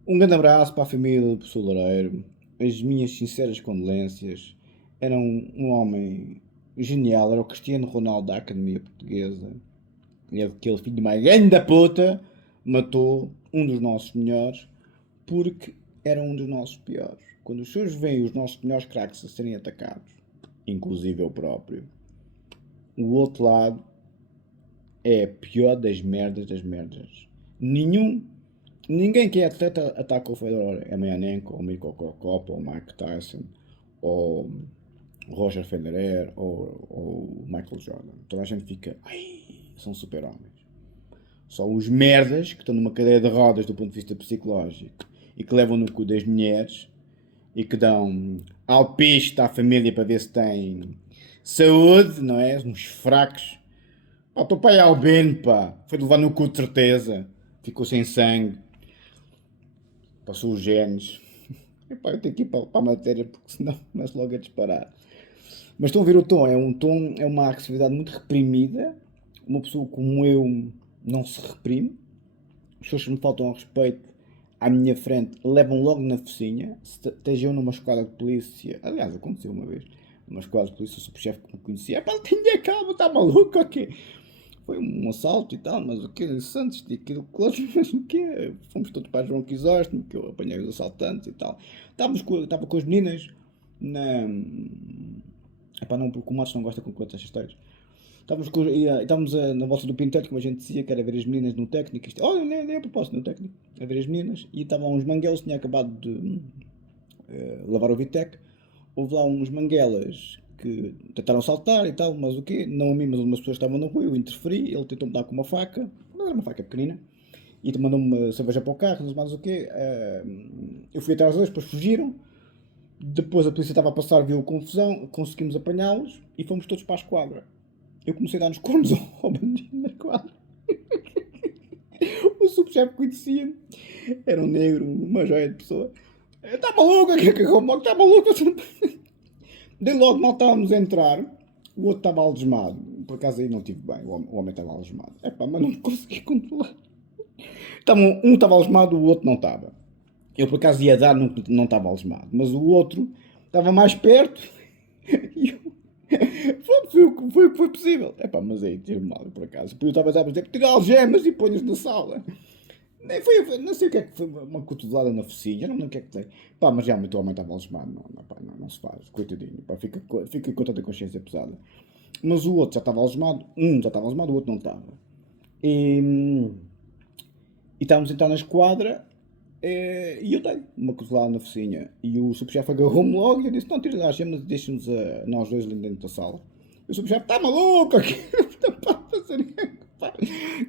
Um grande abraço para a família do professor Loureiro. As minhas sinceras condolências. Era um homem genial. Era o Cristiano Ronaldo da Academia Portuguesa. E aquele filho de uma grande puta matou um dos nossos melhores porque era um dos nossos piores. Quando os senhores veem os nossos melhores craques a serem atacados, inclusive eu próprio, o outro lado é a pior das merdas das merdas. Ninguém que é atleta ataca o Fedor Emelianenko, ou Mirko Krokop, ou Mike Tyson, ou Roger Federer, ou Michael Jordan. Toda a gente fica, ai, são super-homens. Só os merdas que estão numa cadeira de rodas do ponto de vista psicológico e que levam no cu das mulheres e que dão alpiste à família para ver se tem saúde, não é? Uns fracos. Pá, o teu pai é albino, pá. Foi de levar no cu de certeza. Ficou sem sangue. Passou os genes. Epá, eu tenho que ir para a matéria porque senão começo logo a disparar. Mas estão a ver o tom. É uma agressividade muito reprimida. Uma pessoa como eu não se reprime. As pessoas que me faltam ao respeito à minha frente levam logo na focinha. Se esteja eu numa esquadra de polícia. Aliás, aconteceu uma vez. Numa esquadra de polícia, o subchefe que me conhecia. Epá, tinha calma, está maluco ou quê? Foi um assalto e tal, mas o que? Santos, aquilo, mas o quê? Fomos todos para João Crisóstomo, que eu apanhei os assaltantes e tal. Estava com as meninas na. Epá, não, porque o Matos não gosta com contas estas histórias. Estávamos na volta do Pinteiro, como a gente dizia, que era ver as meninas no técnico. Olha, nem a propósito, no técnico. A ver as meninas. E estavam uns manguelos, tinha acabado de lavar o Vitec. Houve lá uns manguelas que tentaram saltar e tal, mas o quê? Não a mim, mas umas pessoas estavam na rua, eu interferi, ele tentou-me dar com uma faca, não era uma faca pequenina, e mandou-me uma cerveja para o carro, mas o quê? Eu fui atrás deles, depois fugiram, depois a polícia estava a passar, viu a confusão, conseguimos apanhá-los e fomos todos para a esquadra. Eu comecei a dar nos cornos ao bandido na quadra. O subchefe conhecia-me, era um negro, uma joia de pessoa. Está maluco, está maluco, Daí logo mal estávamos a entrar, o outro estava algemado. Por acaso aí não estive bem, o homem estava algemado. Epá, mas não me consegui controlar. Um estava algemado, o outro não estava. Eu por acaso ia dar, não estava algemado. Mas o outro estava mais perto e foi o que foi possível. Epá, mas aí tiro mal, por acaso. Depois eu estava a dizer, tira algemas e põe-os na sala. Não sei o que é que foi, uma cotovelada na focinha, não lembro o que é que tem. Pá, mas realmente o homem estava algemado, não se faz, coitadinho, pá, fica com tanta consciência pesada. mas o outro já estava algemado, um já estava algemado, o outro não estava. E estávamos a entrar na esquadra e eu dei uma cotovelada na focinha. E o subchefe agarrou-me logo e eu disse: não, tira lá as gemas e deixa-nos a nós dois ali dentro da sala. E o subchefe: está maluco aqui,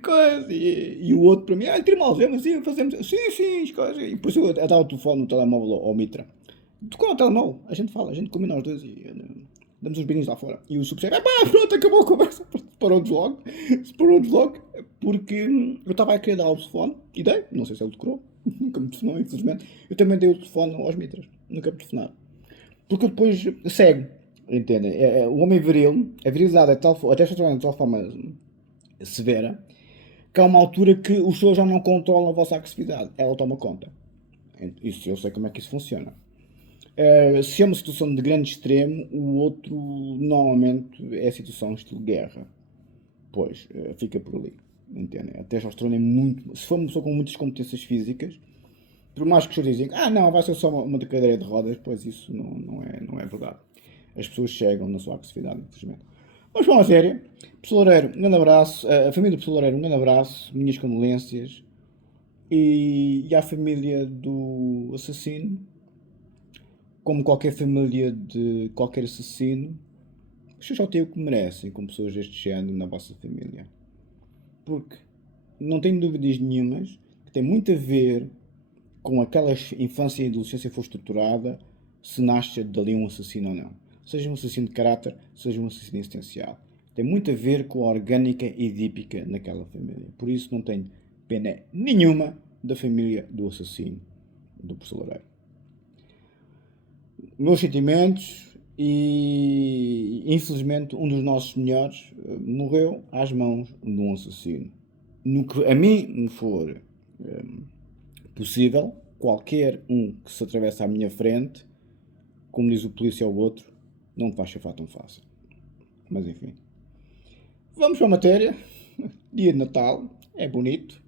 coisa. E o outro para mim: tira-me as gemas e fazemos. Sim, coisa. E depois eu a dar o telefone no telemóvel ao Mitra. Tocou no telemóvel, a gente fala, a gente combina os dois e damos uns beijinhos lá fora. E o subchefe: pronto, acabou a conversa. Parou-nos logo, porque eu estava a querer dar o telefone e dei, não sei se ele decorou. Nunca me telefonou, infelizmente. Eu também dei o telefone aos mitras. Nunca me telefonaram. Porque eu depois cego. Entendem? O homem viril, a virilidade é tal, até está trabalhando de tal forma severa, que há uma altura que os senhores já não controlam a vossa agressividade. Ela toma conta. Isso, eu sei como é que isso funciona. Se é uma situação de grande extremo, o outro normalmente é a situação estilo guerra. Pois, fica por ali. Entendem? A testosterona é muito. Se for uma pessoa com muitas competências físicas, por mais que os senhores dizem, não, vai ser só uma cadeira de rodas, pois isso não é verdade. As pessoas chegam na sua agressividade, infelizmente. Vamos para uma série. Professor Loureiro, um grande abraço. A família do Professor Loureiro, um grande abraço. Minhas condolências. E à família do assassino, como qualquer família de qualquer assassino, vocês só têm o que merecem com pessoas deste género na vossa família. Porque não tenho dúvidas nenhumas que tem muito a ver com aquela infância e adolescência for estruturada, se nasce dali um assassino ou não. Seja um assassino de caráter, seja um assassino existencial. Tem muito a ver com a orgânica edípica naquela família. Por isso não tenho pena nenhuma da família do assassino do professor Loureiro. Meus sentimentos, e infelizmente um dos nossos melhores morreu às mãos de um assassino. No que a mim me for possível, qualquer um que se atravessa à minha frente, como diz o polícia ao outro, não te vai chafar tão fácil. Mas enfim. Vamos para a matéria. Dia de Natal, é bonito.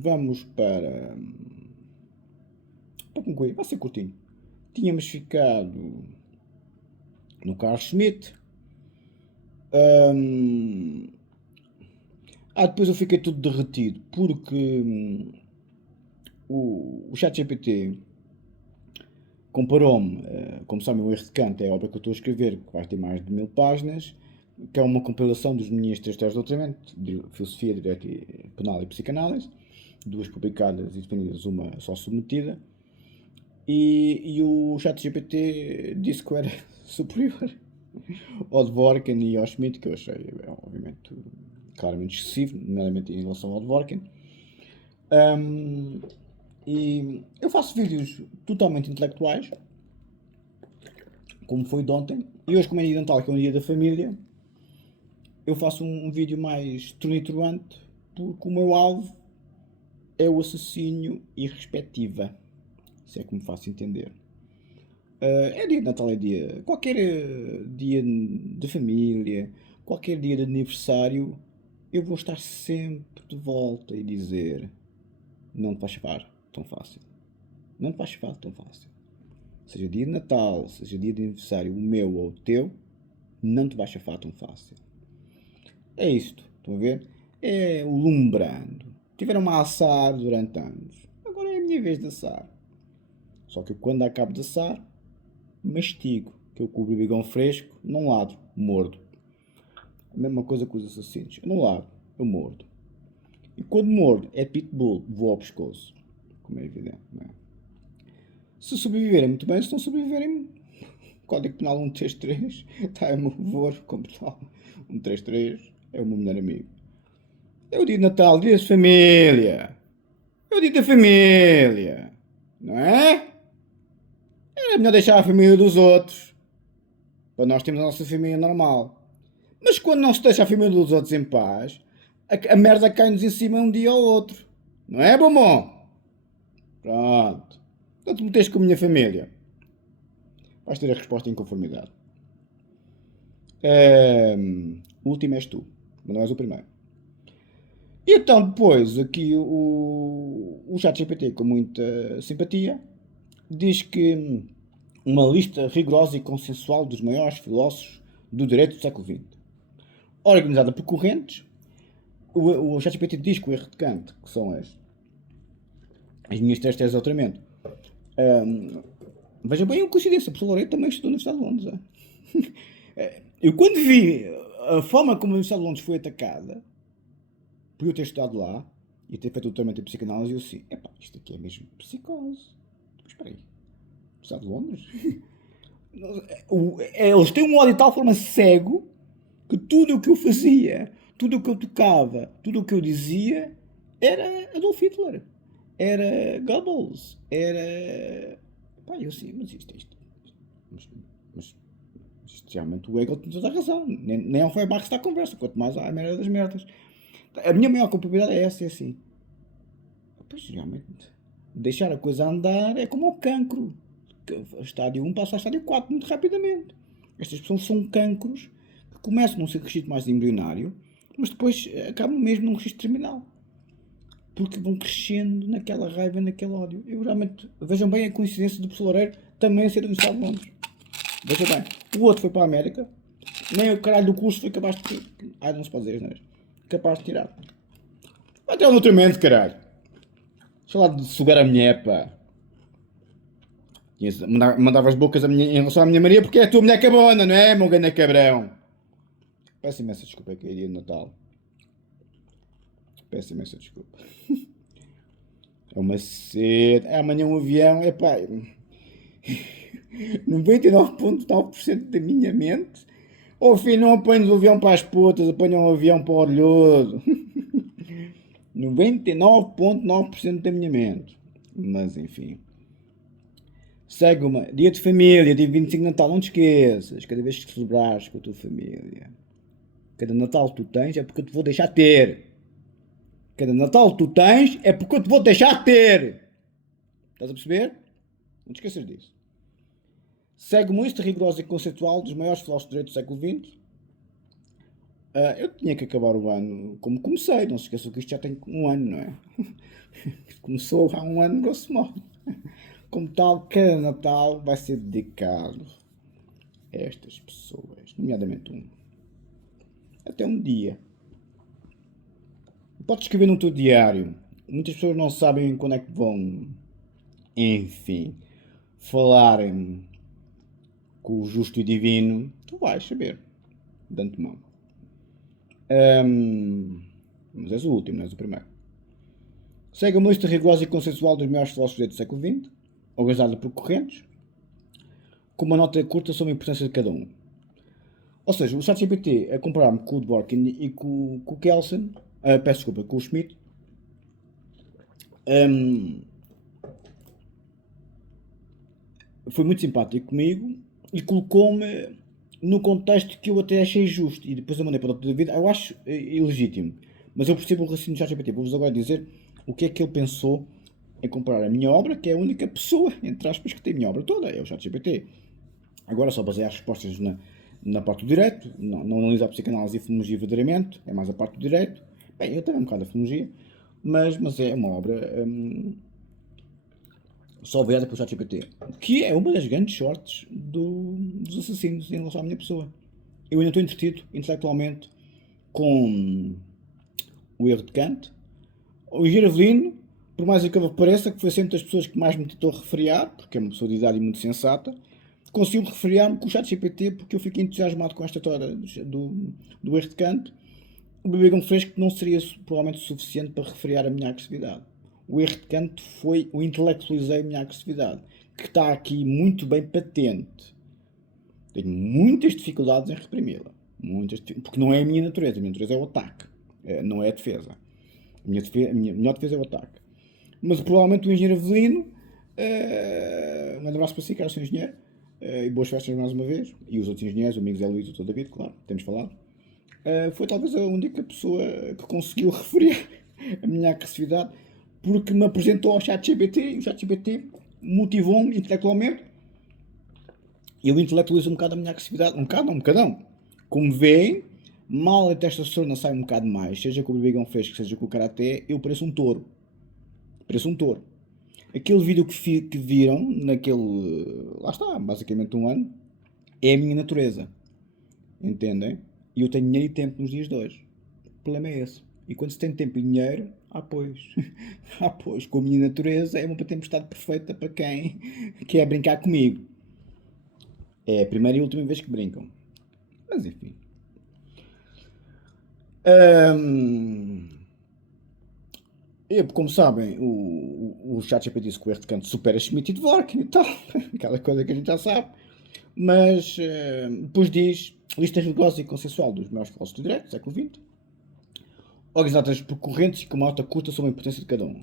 Vamos para concluir, vai ser curtinho. Tínhamos ficado no Carl Schmitt. Depois eu fiquei todo derretido porque o ChatGPT comparou-me, como sabem, o Erro de Kant é a obra que eu estou a escrever, que vai ter mais de 1000 páginas, que é uma compilação dos minhas 3 teses de doutoramento, de Filosofia, Direito Penal e Psicanálise, 2 publicadas e defendidas, uma só submetida, e o ChatGPT disse que eu era superior ao Dworkin e ao Schmitt, que eu achei, obviamente, claramente excessivo, nomeadamente em relação ao Dworkin. E eu faço vídeos totalmente intelectuais, como foi de ontem, e hoje, como é dia de Natal, que é um dia da família, eu faço um vídeo mais tornituante, porque o meu alvo é o assassínio e respectiva, se é que me faço entender. É dia de Natal, é dia. Qualquer dia de família, qualquer dia de aniversário, eu vou estar sempre de volta e dizer: não te vais chafar tão fácil. Não te vais chafar tão fácil. Seja dia de Natal, seja dia de aniversário, o meu ou o teu, não te vais chafar tão fácil. É isto, estão a ver? É o lumbrando. Tiveram-me a assar durante anos. Agora é a minha vez de assar. Só que quando acabo de assar, mastigo, que eu com o bibigão fresco não ladro, mordo. A mesma coisa com os assassinos. Eu não ladro, eu mordo. E quando mordo, é pitbull, vou ao pescoço. Como é evidente, não é? Se sobreviverem, muito bem. Se não sobreviverem, Código Penal 133 está a meu favor, como tal. 133 é o meu melhor amigo. É o dia de Natal, dia de família. É o dia da família. Não é? Era melhor deixar a família dos outros. Para nós termos a nossa família normal. Mas quando não se deixa a família dos outros em paz, a merda cai-nos em cima um dia ou outro. Não é, Bombom? Pronto. Então te meteste com a minha família. Vais ter a resposta em conformidade. O último és tu, mas não és o primeiro. E então depois aqui o ChatGPT, com muita simpatia, diz que uma lista rigorosa e consensual dos maiores filósofos do direito do século XX. Organizada por correntes, o ChatGPT diz que o erro de Kant, que são as minhas três teses de doutoramento, veja bem a coincidência, o professor Loureiro também estudou na Universidade de Londres. Eu quando vi a forma como a Universidade de Londres foi atacada, por eu ter estudado lá e ter feito o doutoramento em psicanálise, eu assim, epá, isto aqui é mesmo psicose. Mas espera aí, Universidade de Londres? Eles têm um ódio de tal forma cego que tudo o que eu fazia, tudo o que eu tocava, tudo o que eu dizia era Adolf Hitler, era Goebbels, era. Pá, eu assim, mas isto. Mas isto realmente o Hegel tem toda a razão. Nem é o Feuerbach que está à conversa, quanto mais a merda das merdas. A minha maior culpabilidade é essa, é assim. Pois realmente, deixar a coisa andar é como o cancro. Estádio 1 passa a estádio 4 muito rapidamente. Estas pessoas são cancros que começam num registro mais embrionário, mas depois acabam mesmo num registro terminal. Porque vão crescendo naquela raiva, naquele ódio. Eu realmente, vejam bem a coincidência do professor Loureiro também a ser do Estado de Londres. Vejam bem, o outro foi para a América, nem o caralho do curso foi capaz de. Ai, não se pode dizer, não é? Capaz de tirar. Vai ter um nutrimento, caralho. Deixa lá de sugar a mulher, pá. Mandava as bocas em relação à minha Maria porque é a tua mulher cabona, não é, meu grande cabrão? Peço imensa desculpa, que é dia de Natal. Peço imensa desculpa. É uma sede. É amanhã um avião. É pá. 99,9% da minha mente. Ao fim, não apanho o avião para as putas, apanho um avião para o orgulhoso. 99,9% da minha mente. Mas enfim. Segue uma. Dia de família, dia 25 de Natal, não te esqueças. Cada vez que celebrares com a tua família. Cada Natal que tu tens é porque eu te vou deixar ter. Cada Natal que tu tens é porque eu te vou deixar ter. Estás a perceber? Não te esqueças disso. Segue uma lista rigorosa e conceitual dos maiores filósofos do direito do século XX. Eu tinha que acabar o ano como comecei. Não se esqueçam que isto já tem um ano, não é? Começou há um ano, grosso modo. Como tal, cada Natal vai ser dedicado a estas pessoas, nomeadamente um. Até um dia. Podes escrever no teu diário. Muitas pessoas não sabem quando é que vão, enfim, falarem com o justo e divino. Tu vais saber, de antemão. Mas és o último, não és o primeiro. Segue a lista rigorosa e consensual dos maiores filósofos do século XX, organizada por correntes, com uma nota curta sobre a importância de cada um. Ou seja, o ChatGPT a comparar-me com o Dworkin e com o Kelsen, peço desculpa, com o Schmidt, foi muito simpático comigo e colocou-me no contexto que eu até achei justo e depois eu mandei para o Dr. David. Eu acho ilegítimo, mas eu percebo o raciocínio do ChatGPT. Vou-vos agora dizer o que é que ele pensou em comparar a minha obra, que é a única pessoa, entre aspas, que tem a minha obra toda, é o ChatGPT. Agora só basear as respostas na parte do direito, não analisa a psicanálise e a fenomenologia verdadeiramente, é mais a parte do direito. Bem, eu também um bocado a fenomenologia, mas é uma obra só veada pelo ChatGPT, que é uma das grandes sortes dos assassinos em relação à minha pessoa. Eu ainda estou entretido intelectualmente com o erro de Kant. O engenheiro Avelino, por mais incrível que pareça, que foi sempre das pessoas que mais me tentou refriar, porque é uma pessoa de idade e muito sensata, conseguiu refriar-me com o ChatGPT porque eu fiquei entusiasmado com esta história do erro de Kant. O bebê fresco não seria provavelmente suficiente para refriar a minha agressividade. O erro de Kant foi o intelectualizei a minha agressividade, que está aqui muito bem patente. Tenho muitas dificuldades em reprimi-la. Porque não é a minha natureza. A minha natureza é o ataque, não é a defesa. A minha melhor defesa é o ataque. Mas provavelmente o engenheiro Avelino, um abraço para si, caro Sr. Engenheiro, e boas festas mais uma vez. E os outros engenheiros, o Miguel Luís e o Dr. David, claro, temos falado. Foi talvez a única pessoa que conseguiu referir a minha agressividade porque me apresentou ao ChatGPT e o ChatGPT motivou-me intelectualmente. Eu intelectualizo um bocado a minha agressividade, um bocadão. Como veem, mal a testosterona sai um bocado mais, seja com o bebegão fresco, seja com o karaté, eu pareço um touro. Aquele vídeo que viram, naquele, lá está, basicamente um ano, é a minha natureza. entendem? E eu tenho dinheiro e tempo nos dias de hoje. O problema é esse. E quando se tem tempo e dinheiro, pois. Pois, com a minha natureza é uma tempestade perfeita para quem quer brincar comigo. É a primeira e última vez que brincam. Mas enfim. Como sabem, o ChatGPT disse que o RTCant supera Schmidt e Dworkin e tal. Aquela coisa que a gente já sabe. Mas depois diz lista rigorosa e consensual dos maiores filósofos do direito do século XX, organizadas por correntes e com uma alta curta sobre a importância de cada um.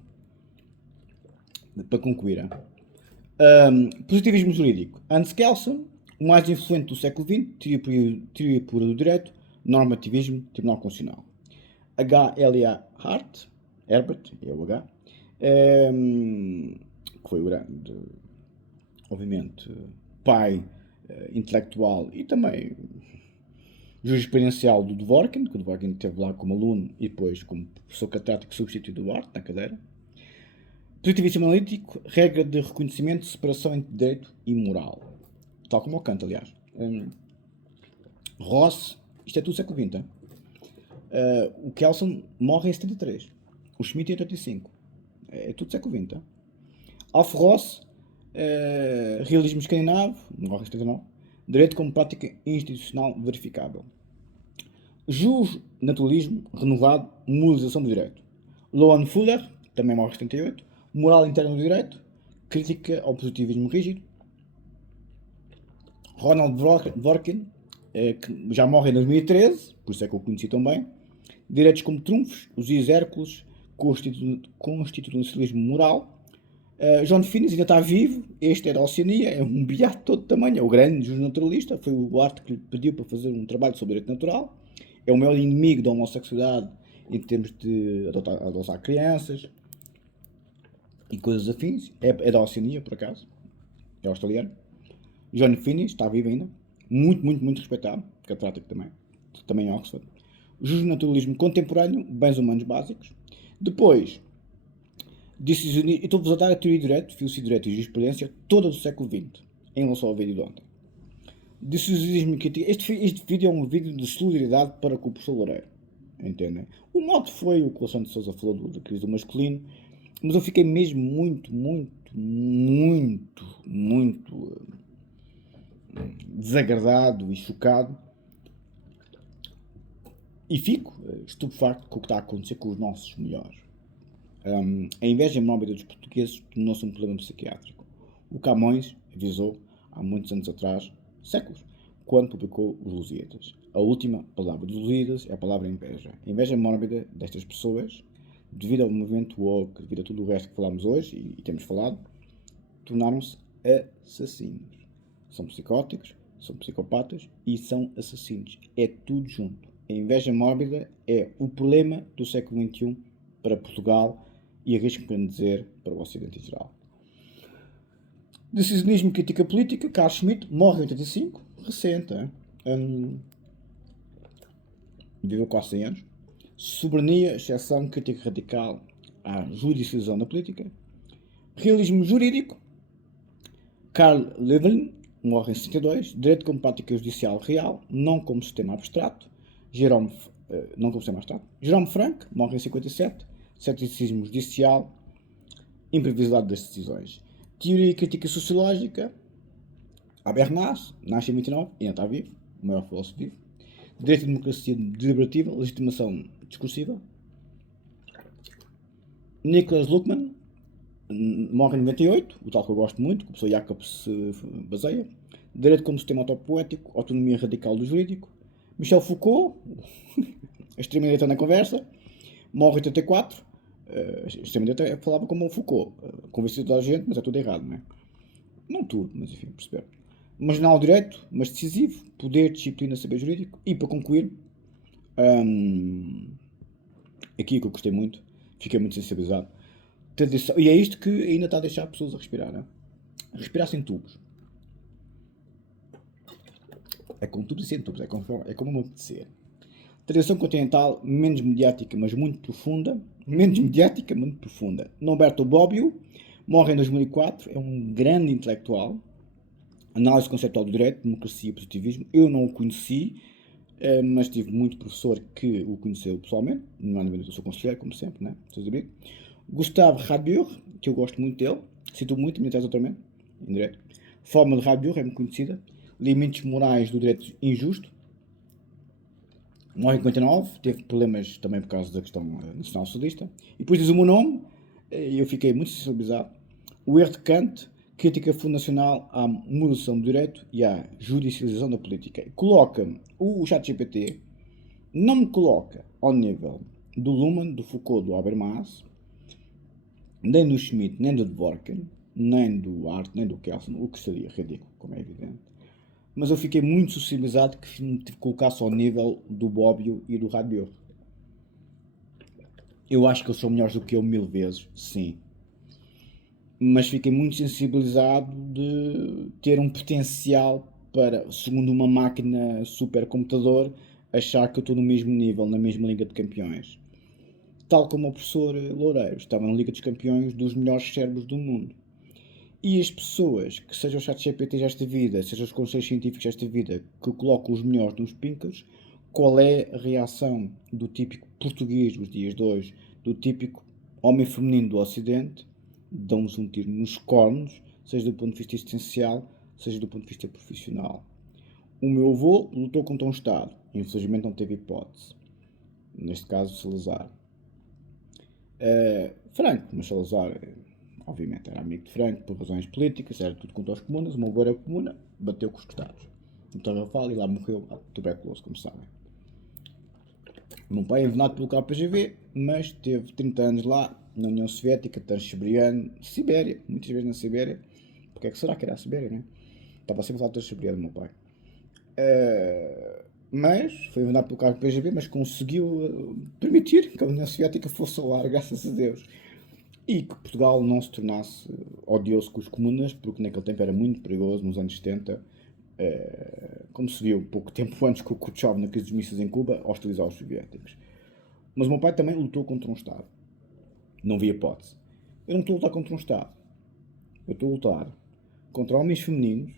Para concluir, positivismo jurídico. Hans Kelsen, o mais influente do século XX, teoria pura do direito, normativismo, Tribunal Constitucional. H. Elia Herbert, é o H, que foi o grande, obviamente, pai intelectual e também jurisprudencial do Dworkin, que o Dworkin esteve lá como aluno e depois como professor catedrático substituto do Duarte na cadeira. Positivismo analítico, regra de reconhecimento de separação entre direito e moral. Tal como o Kant, aliás. Ross, isto é tudo século XX. O Kelsen morre em 73. O Schmitt em 85. É tudo século XX. Alf Ross, realismo escandinavo, morre em 79. Direito como prática institucional verificável. Naturalismo renovado, moralização do direito. Loan Fuller, também morre em 78. Moral interna do direito, crítica ao positivismo rígido. Ronald Dworkin, que já morre em 2013, por isso é que eu o conheci tão bem. Direitos como trunfos, os Hércules, constitucionalismo moral. John Finnis ainda está vivo, este é da Oceania, é um beato de todo tamanho, é o grande naturalista, foi o Duarte que lhe pediu para fazer um trabalho sobre direito natural, é o maior inimigo da homossexualidade em termos de adotar crianças e coisas afins, é da Oceania por acaso, é australiano. John Finnis está vivo ainda, muito respeitado, catedrático também em Oxford. Naturalismo contemporâneo, bens humanos básicos. Depois, estou-vos a dar a teoria de direito, filosofia de direito e jurisprudência toda do século XX, em relação ao vídeo de ontem. Decisionismo crítico. Este vídeo é um vídeo de solidariedade para com o professor Loureiro. Entendem? O modo foi o que o Alexandre de Sousa falou da crise do masculino, mas eu fiquei mesmo muito desagradado e chocado. E fico estupefacto com o que está a acontecer com os nossos melhores. A inveja mórbida dos portugueses tornou-se um problema psiquiátrico. O Camões avisou há muitos anos atrás, séculos, quando publicou os Lusíadas. A última palavra dos Lusíadas é a palavra inveja. A inveja mórbida destas pessoas, devido ao movimento woke, devido a tudo o resto que falamos hoje e temos falado, tornaram-se assassinos. São psicóticos, são psicopatas e são assassinos. É tudo junto. A inveja mórbida é o problema do século XXI para Portugal e arrisco-me dizer para o Ocidente em geral. Decisionismo, crítica política. Carl Schmitt morre em 85, recente, viveu quase 100 anos. Soberania, exceção, crítica radical à judicialização da política. Realismo jurídico. Carl Löwen morre em 62. Direito como prática judicial real, não como sistema abstrato. Jerome Frank morre em 57. Ceticismo judicial, imprevisibilidade das decisões. Teoria e crítica sociológica. Habermas nasce em 29, ainda está vivo, o maior filósofo vivo. Direito de democracia deliberativa, legitimação discursiva. Niklas Luhmann morre em 98, o tal que eu gosto muito, que o professor Jacob se baseia. Direito como sistema autopoético, autonomia radical do jurídico. Michel Foucault, a extrema-direita na conversa, morre em 84. A extrema-direita falava como o Foucault, convencido toda a gente, mas é tudo errado, não é? Não tudo, mas enfim, perceber. Marginal direito, mas decisivo, poder, disciplina, saber jurídico. E para concluir, aqui que eu gostei muito, fiquei muito sensibilizado. E é isto que ainda está a deixar pessoas a respirar, não é? A respirar sem tubos. É com tubos e sem tubos, é como me apetecer. Tradição continental, menos mediática, mas muito profunda. Norberto Bobbio, morre em 2004, é um grande intelectual. Análise conceptual do direito, democracia e positivismo. Eu não o conheci, mas tive muito professor que o conheceu pessoalmente, não é eu sou conselheiro, como sempre, né? Seus amigos. Gustave Rabiur, que eu gosto muito dele, cito muito, minha tese de doutoramento, em direito. Forma de Rabiur é muito conhecida. Limites morais do direito injusto. Morre em 59, teve problemas também por causa da questão nacional-socialista. E depois diz o meu nome, e eu fiquei muito sensibilizado. O erro de Kant, crítica fundacional à modulação do direito e à judicialização da política. Coloca-me, o ChatGPT não me coloca ao nível do Luhmann, do Foucault, do Habermas, nem do Schmitt, nem do Dworkin, nem do Hart, nem do Kelsen, o que seria ridículo, como é evidente. Mas eu fiquei muito sensibilizado que me colocasse ao nível do Bobbio e do Rabiot. Eu acho que eles são melhores do que eu 1000 vezes, sim. Mas fiquei muito sensibilizado de ter um potencial para, segundo uma máquina supercomputador, achar que eu estou no mesmo nível, na mesma Liga de Campeões. Tal como o professor Loureiro estava na Liga dos Campeões dos melhores cérebros do mundo. E as pessoas, que sejam os ChatGPT desta vida, sejam os conselhos científicos desta vida, que colocam os melhores nos pincas, qual é a reação do típico português dos dias de hoje, do típico homem feminino do Ocidente? Dão-nos um tiro nos cornos, seja do ponto de vista existencial, seja do ponto de vista profissional. O meu avô lutou contra um Estado, infelizmente não teve hipótese. Neste caso, Salazar. Franco, mas Salazar, obviamente, era amigo de Franco por razões políticas, era tudo contra os comunas. O meu avô era comuna, bateu com os Estados. Então Rafal e lá morreu tuberculoso, como sabem. O meu pai é envenenado pelo KGB, mas teve 30 anos lá, na União Soviética, Transiberiano, Sibéria, muitas vezes na Sibéria. Porque é que será que era a Sibéria, né? Estava sempre a falar de Transiberiano, meu pai. Mas foi envenenado pelo KGB, mas conseguiu permitir que a União Soviética fosse ao ar, graças a Deus. E que Portugal não se tornasse odioso com os comunas, porque naquele tempo era muito perigoso, nos anos 70, como se viu pouco tempo antes com o Khrushchev na crise dos mísseis em Cuba, hostilizar os soviéticos. Mas o meu pai também lutou contra um Estado. Não havia hipótese. Eu não estou a lutar contra um Estado. Eu estou a lutar contra homens femininos,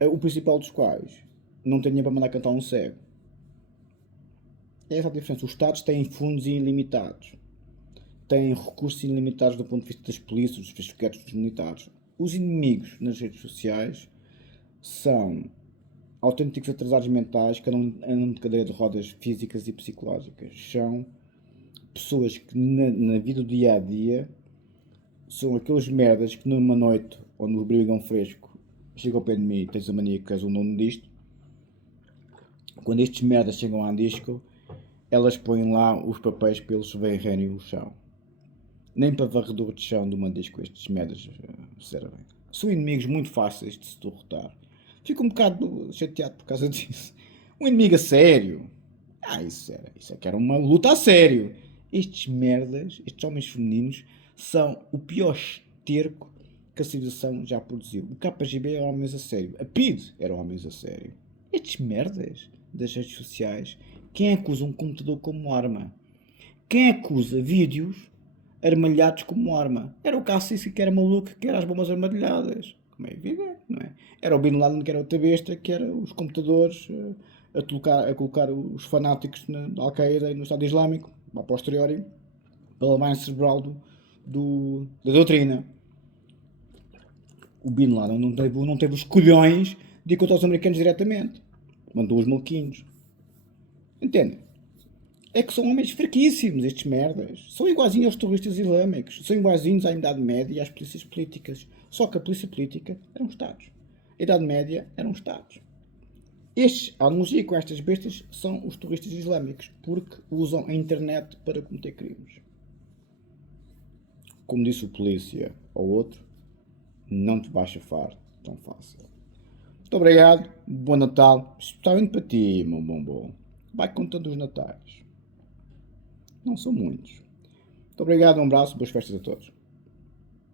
o principal dos quais não tem dinheiro para mandar cantar um cego. É essa a diferença. Os Estados têm fundos ilimitados. Têm recursos ilimitados do ponto de vista das polícias, dos fiscais, dos militares. Os inimigos nas redes sociais são autênticos atrasados mentais que andam de cadeira de rodas físicas e psicológicas. São pessoas que na vida do dia a dia são aqueles merdas que numa noite ou no brigão fresco chegam ao pé de mim e tens a mania que és o dono disto. Quando estes merdas chegam à disco, elas põem lá os papéis para eles varrerem o chão. Nem para varredor de chão de uma disco estes merdas servem. São inimigos muito fáceis de se derrotar. Fico um bocado chateado por causa disso. Um inimigo a sério. Isso é que era uma luta a sério. Estes merdas, estes homens femininos, são o pior esterco que a civilização já produziu. O KGB era homens a sério. A PID era homens a sério. Estes merdas das redes sociais, quem acusa um computador como arma? Quem acusa vídeos armalhados como arma? Era o Cassis que era maluco, que era as bombas armadilhadas. Como é evidente, não é? Era o Bin Laden que era outra besta, que era os computadores a colocar os fanáticos na Al-Qaeda e no Estado Islâmico, a posteriori, pela lavagem cerebral da doutrina. O Bin Laden não teve os colhões de ir contra os americanos diretamente. Mandou os malquinhos. Entendem? É que são homens fraquíssimos, estes merdas. São iguaizinhos aos terroristas islâmicos. São iguaizinhos à Idade Média e às polícias políticas. Só que a polícia política eram Estados. A Idade Média eram Estados. A analogia com estas bestas são os terroristas islâmicos, porque usam a internet para cometer crimes. Como disse o polícia ao outro, não te vais chafar tão fácil. Muito obrigado, bom Natal. Especialmente para ti, meu bombom. Vai contando os natais. Não são muitos. Muito obrigado, um abraço, boas festas a todos.